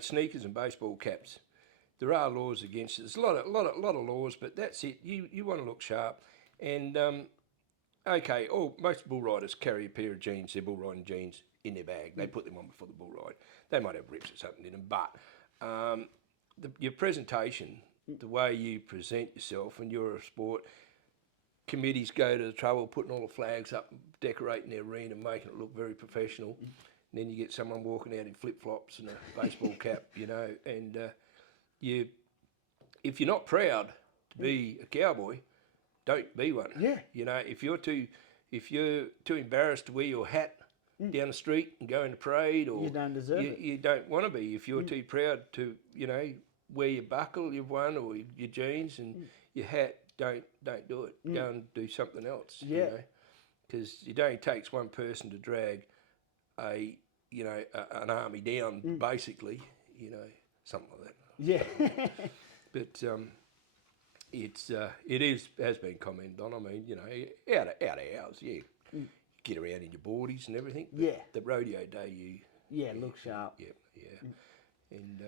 sneakers and baseball caps. There are laws against it. There's a lot of laws, but that's it. You want to look sharp, and most bull riders carry a pair of jeans. They're bull riding jeans in their bag. They put them on before the bull ride. They might have rips or something in them, but your presentation, the way you present yourself, and you're a sport, committees go to the trouble putting all the flags up, decorating the arena, making it look very professional. And then you get someone walking out in flip-flops and a baseball cap, you know, and if you're not proud to be a cowboy, don't be one. Yeah. You know, if you're too embarrassed to wear your hat down the street and go in the parade, or You don't deserve it. You don't want to be. If you're too proud to, you know, wear your buckle you've won, or your jeans and your hat, don't do it. Go and do something else. Yeah. You know, because it only takes one person to drag an army down, basically. You know, something like that. Yeah. But it has been commented on. I mean, you know, out of hours, yeah, get around in your boardies and everything. But Yeah. the rodeo day, Look sharp. Yeah. And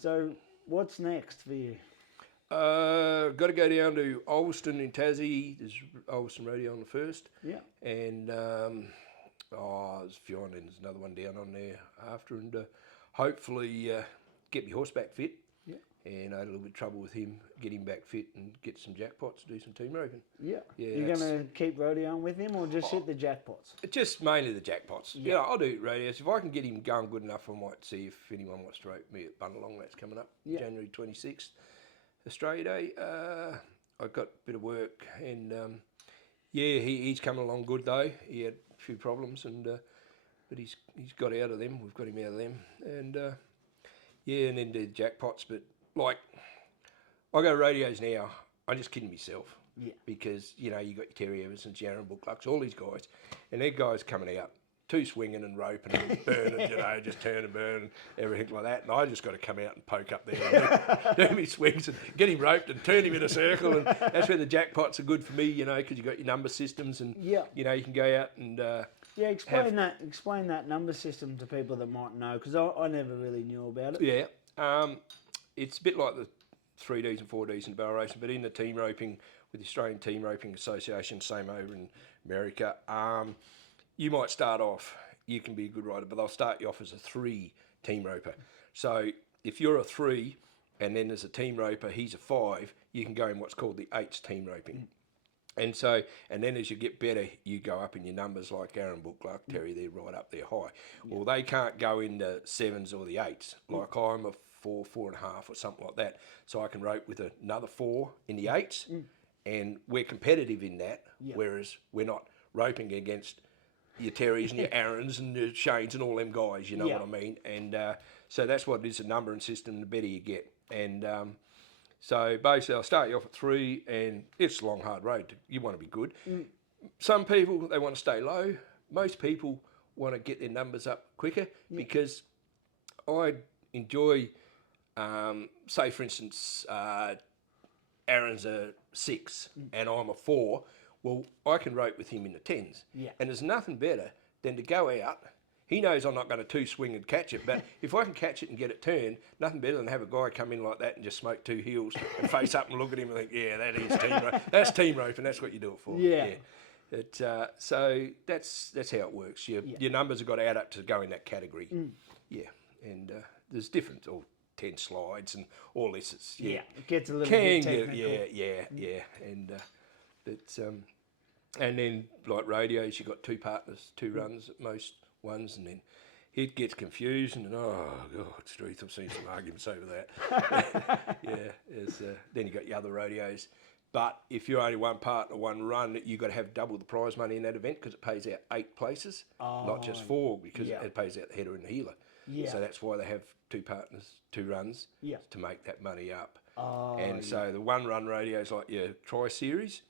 So what's next for you? got to go down to Ulverston in Tassie. There's Ulverston Rodeo on the 1st. Yeah. And there's a few on, and there's another one down on there after, and hopefully get my horseback fit. Yeah. And I had a little bit of trouble with him, get him back fit and get some jackpots, do some team roping. Yeah. Yeah, You're going to keep rodeoing with him or just hit the jackpots? Just mainly the jackpots. Yeah, I'll do rodeos. If I can get him going good enough, I might see if anyone wants to rope me at Bunalong. That's coming up, January 26th, Australia Day. I've got a bit of work, and he's coming along good though. He had a few problems, and but he's got out of them. We've got him out of them, and and then the jackpots. But like, I go to rodeos now. I'm just kidding myself. Yeah. Because, you know, you got your Terry Eversons, your Aaron Booklucks, all these guys, and they're guys coming out, two swinging and roping and burning, you know, just turn and burn and everything like that. And I just got to come out and poke up there and do me swings and get him roped and turn him in a circle. And that's where the jackpots are good for me, you know, because you've got your number systems and, you know, you can go out and... explain that number system to people that might know, because I never really knew about it. Yeah. It's a bit like the 3Ds and 4Ds in barrel racing, but in the team roping with the Australian Team Roping Association, same over in America, you might start off, you can be a good rider, but they'll start you off as a 3 team roper. So if you're a 3 and then there's a team roper, he's a 5, you can go in what's called the 8s team roping. And then as you get better, you go up in your numbers, like Aaron Bookluck, Terry, they're right up there high. Well, they can't go in the 7s or the 8s. Like I'm a 4, 4.5 or something like that. So I can rope with another 4 in the 8s, and we're competitive in that, whereas we're not roping against your Terrys and your Aarons and your Shanes and all them guys, you know what I mean? And so that's what it is, a numbering system, the better you get. And so basically I'll start you off at 3, and it's a long, hard road. You want to be good. Some people, they want to stay low. Most people want to get their numbers up quicker because I enjoy, say for instance, Aaron's a 6 and I'm a 4. Well, I can rope with him in the 10s. Yeah. And there's nothing better than to go out. He knows I'm not going to 2-swing and catch it, but if I can catch it and get it turned, nothing better than have a guy come in like that and just smoke 2 heels and face up and look at him and think, yeah, that is team rope. That's team rope, and that's what you do it for. Yeah. So that's how it works. Your numbers have got to add up to go in that category. Yeah. And there's different, 10 slides and all this. It gets a little bit technical. Yeah. And and then like radios, you got 2 partners, 2 runs at most ones, and then it gets confused, and oh god, Street, I've seen some arguments over that. Then you got your other radios. But if you're only one partner, one run, you've got to have double the prize money in that event because it pays out 8 places, not just 4, because it pays out the header and the healer. Yeah. So that's why they have 2 partners, 2 runs to make that money up. So the 1 run radios like your Tri-Series,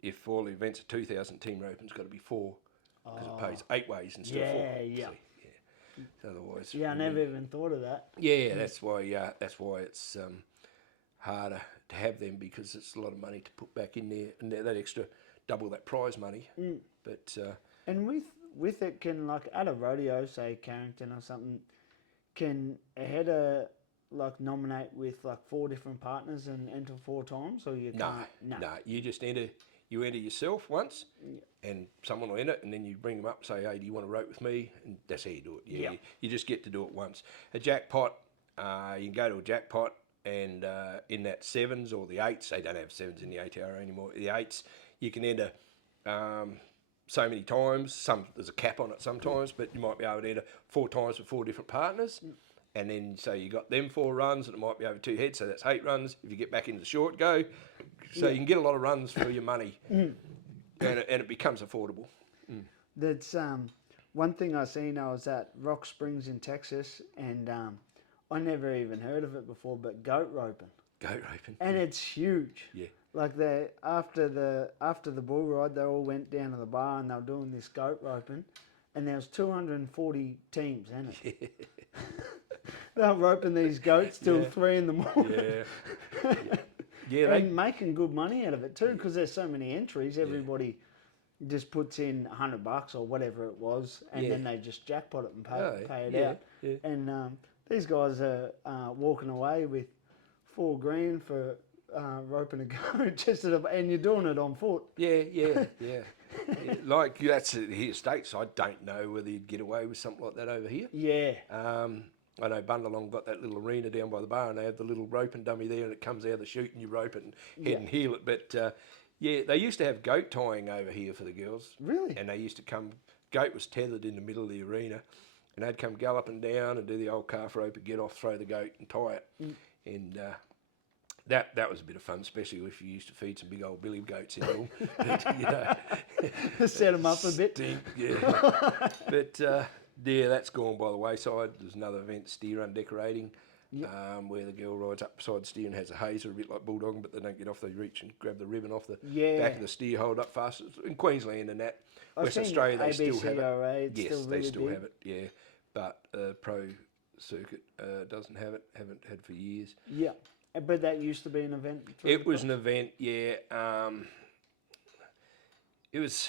if all the events are 2,000, team roping's got to be 4 because it pays 8 ways instead of 4. So otherwise, I never even thought of that. That's why it's harder to have them, because it's a lot of money to put back in there, and that extra double that prize money. But and with it, can, like at a rodeo, say Carrington or something, can a header like nominate with like 4 different partners and enter 4 times, or you can't? No, you just enter you enter yourself once, and someone will enter, and then you bring them up and say, hey, do you want to rope with me? And that's how you do it. Yeah, you just get to do it once. A jackpot, you can go to a jackpot, and in that 7s or the 8s, they don't have 7s in the ATR anymore, the 8s, you can enter so many times. There's a cap on it sometimes, but you might be able to enter 4 times with 4 different partners. And then, so you got them 4 runs, and it might be over 2 heads, so that's 8 runs. If you get back into the short go, so you can get a lot of runs for your money, and it becomes affordable. That's one thing I seen. I was at Rock Springs in Texas, and I never even heard of it before, but goat roping. Goat roping. And it's huge. Yeah. Like after the bull ride, they all went down to the bar and they were doing this goat roping, and there was 240 teams in it. They were roping these goats till 3 in the morning. Yeah. And making good money out of it too, because there's so many entries. Everybody just puts in $100 or whatever it was, and then they just jackpot it and pay it out. Yeah. And these guys are walking away with $4,000 for roping a goat, and you're doing it on foot. Yeah. Like that's here states. I don't know whether you'd get away with something like that over here. Yeah. I know Bundalong got that little arena down by the bar, and they have the little roping dummy there, and it comes out of the chute, and you rope it and head and heel it. But they used to have goat tying over here for the girls. Really? And they used to come. Goat was tethered in the middle of the arena, and they'd come galloping down and do the old calf rope and get off, throw the goat, and tie it. And that was a bit of fun, especially if you used to feed some big old billy goats in them. Set them up a bit. But that's gone by the wayside. There's another event, steer run decorating, where the girl rides up beside the steer and has a hazer, a bit like bulldogging, but they don't get off. They reach and grab the ribbon off the back of the steer, hold up fast. In Queensland and that, Western Australia, they still have it. Yes, they still have it. Yeah, but pro circuit doesn't have it. Haven't had for years. Yeah. But that used to be an event. It was an event, yeah. It was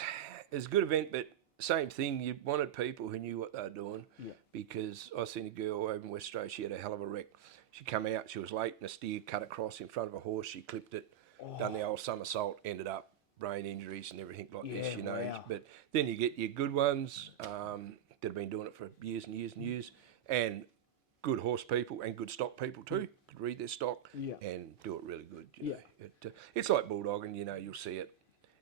a good event, but same thing. You wanted people who knew what they were doing. Yeah. Because I seen a girl over in West Australia. She had a hell of a wreck. She come out. She was late, and a steer cut across in front of a horse. She clipped it, done the old somersault, ended up brain injuries and everything like this. You know. Wow. But then you get your good ones that have been doing it for years and years and years, and good horse people and good stock people too. Could read their stock and do it really good. You know. It's like bulldogging, you know, you'll see it.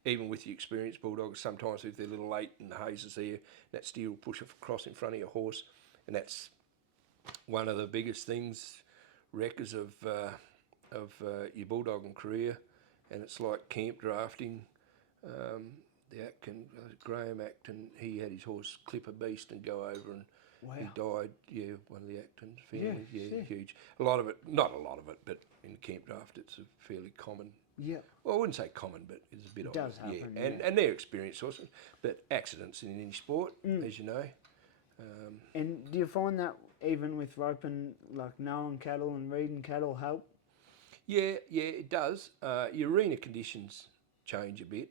Even with the experienced bulldoggers, sometimes if they're a little late and the haze is there, that steer will push it across in front of your horse. And that's one of the biggest things, records of your bulldogging career. And it's like camp drafting. Graham Acton, he had his horse Clipper Beast and go over and he died, one of the Acton families, huge. A lot of it, not a lot of it, but in camp draft it's a fairly common. Yeah. Well, I wouldn't say common, but it's a bit of it. Does happen, And they're experienced horses, but accidents in any sport, as you know. And do you find that even with roping, like knowing cattle and reading cattle help? Yeah, it does. Your arena conditions change a bit,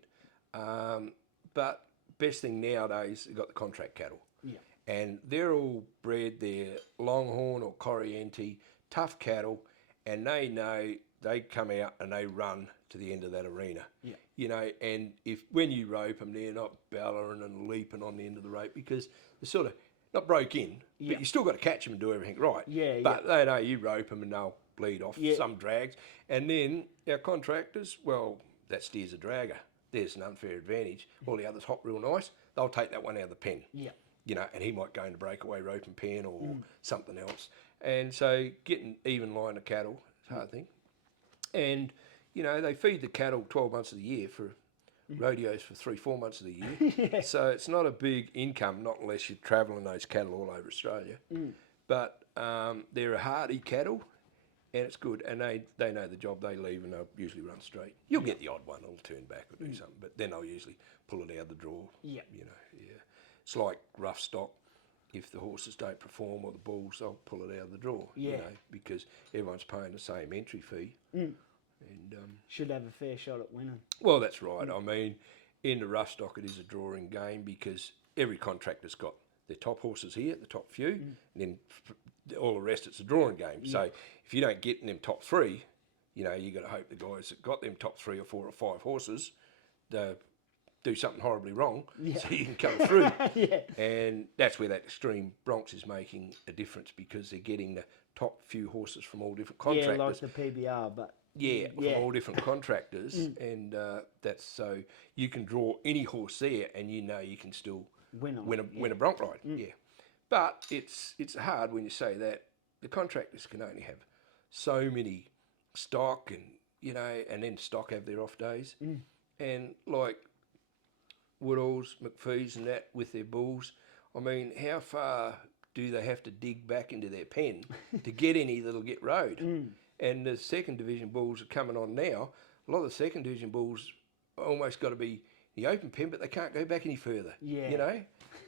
but best thing nowadays, you've got the contract cattle. Yeah. And they're all bred, they're Longhorn or Corriente, tough cattle, and they know they come out and they run to the end of that arena. Yeah. You know, and when you rope them, they're not bellowing and leaping on the end of the rope because they're sort of not broke in, but you still got to catch them and do everything right. Yeah. But they know you rope them and they'll bleed off some drags. And then our contractors, well, that steer's a dragger. There's an unfair advantage. All the others hop real nice. They'll take that one out of the pen. Yeah. You know, and he might go into breakaway rope and pen or something else. And so getting even line of cattle is a hard thing. And, you know, they feed the cattle 12 months of the year for rodeos for 3-4 months of the year. So it's not a big income, not unless you're travelling those cattle all over Australia. But they're a hardy cattle and it's good. And they know the job, they leave and they'll usually run straight. You'll get the odd one that'll turn back or do something, but then they'll usually pull it out of the draw. Yeah. You know, It's like rough stock. If the horses don't perform or the bulls, they'll pull it out of the draw. You know, because everyone's paying the same entry fee. And should have a fair shot at winning. Well, that's right. I mean, in the rough stock, it is a drawing game because every contractor's got their top horses here, the top few, and then all the rest, it's a drawing game. So if you don't get in them top 3, you know, you got to hope the guys that got them top 3 or 4 or 5 horses do something horribly wrong, so you can come through. Yeah. And that's where that Extreme Bronx is making a difference, because they're getting the top few horses from all different contractors. Yeah, like the PBR, but from all different contractors, and that's so you can draw any horse there, and you know you can still win a bronc ride. Yeah, but it's hard when you say that. The contractors can only have so many stock, and and then stock have their off days, and like Woodall's, McPhee's, and that with their bulls. I mean, how far do they have to dig back into their pen to get any that'll get rode? And the second division bulls are coming on now. A lot of the second division bulls almost got to be the open pen, but they can't go back any further. Yeah.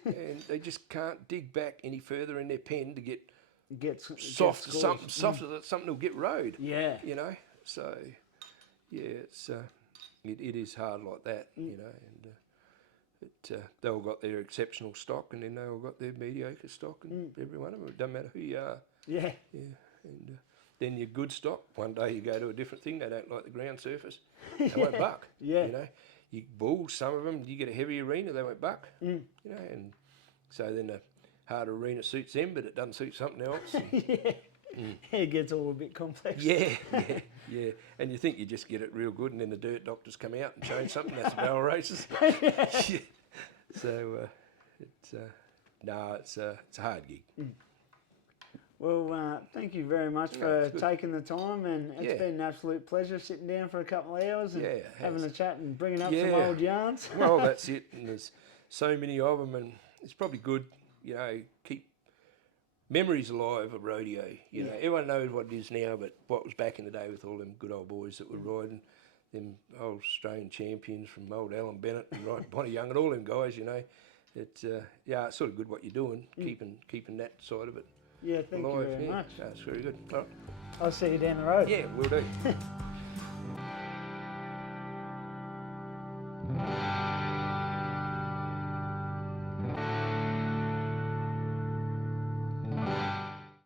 And they just can't dig back any softer in their pen to get soft softer that something will get rode. Yeah. So yeah, it's it is hard like that. And they all got their exceptional stock, and then they all got their mediocre stock, and every one of them. It doesn't matter who you are. Yeah. And then your good stock. One day you go to a different thing. They don't like the ground surface. They won't buck. Yeah. You bulls, some of them, you get a heavy arena, they won't buck. And so then the hard arena suits them, but it doesn't suit something else. It gets all a bit complex. Yeah. And you think you just get it real good, and then the dirt doctors come out and change something. That's barrel races. So it's a hard gig. Well, thank you very much for taking the time, and it's been an absolute pleasure sitting down for a couple of hours and having a chat and bringing up some old yarns. Well, that's it, and there's so many of them, and it's probably good, keep memories alive of rodeo. Everyone knows what it is now, but what was back in the day with all them good old boys that were riding, them old Australian champions from old Alan Bennett and Bonnie Young and all them guys, it's sort of good what you're doing, keeping that side of it. Yeah, thank you very much. That's very good. All right. I'll see you down the road. Yeah, we'll do.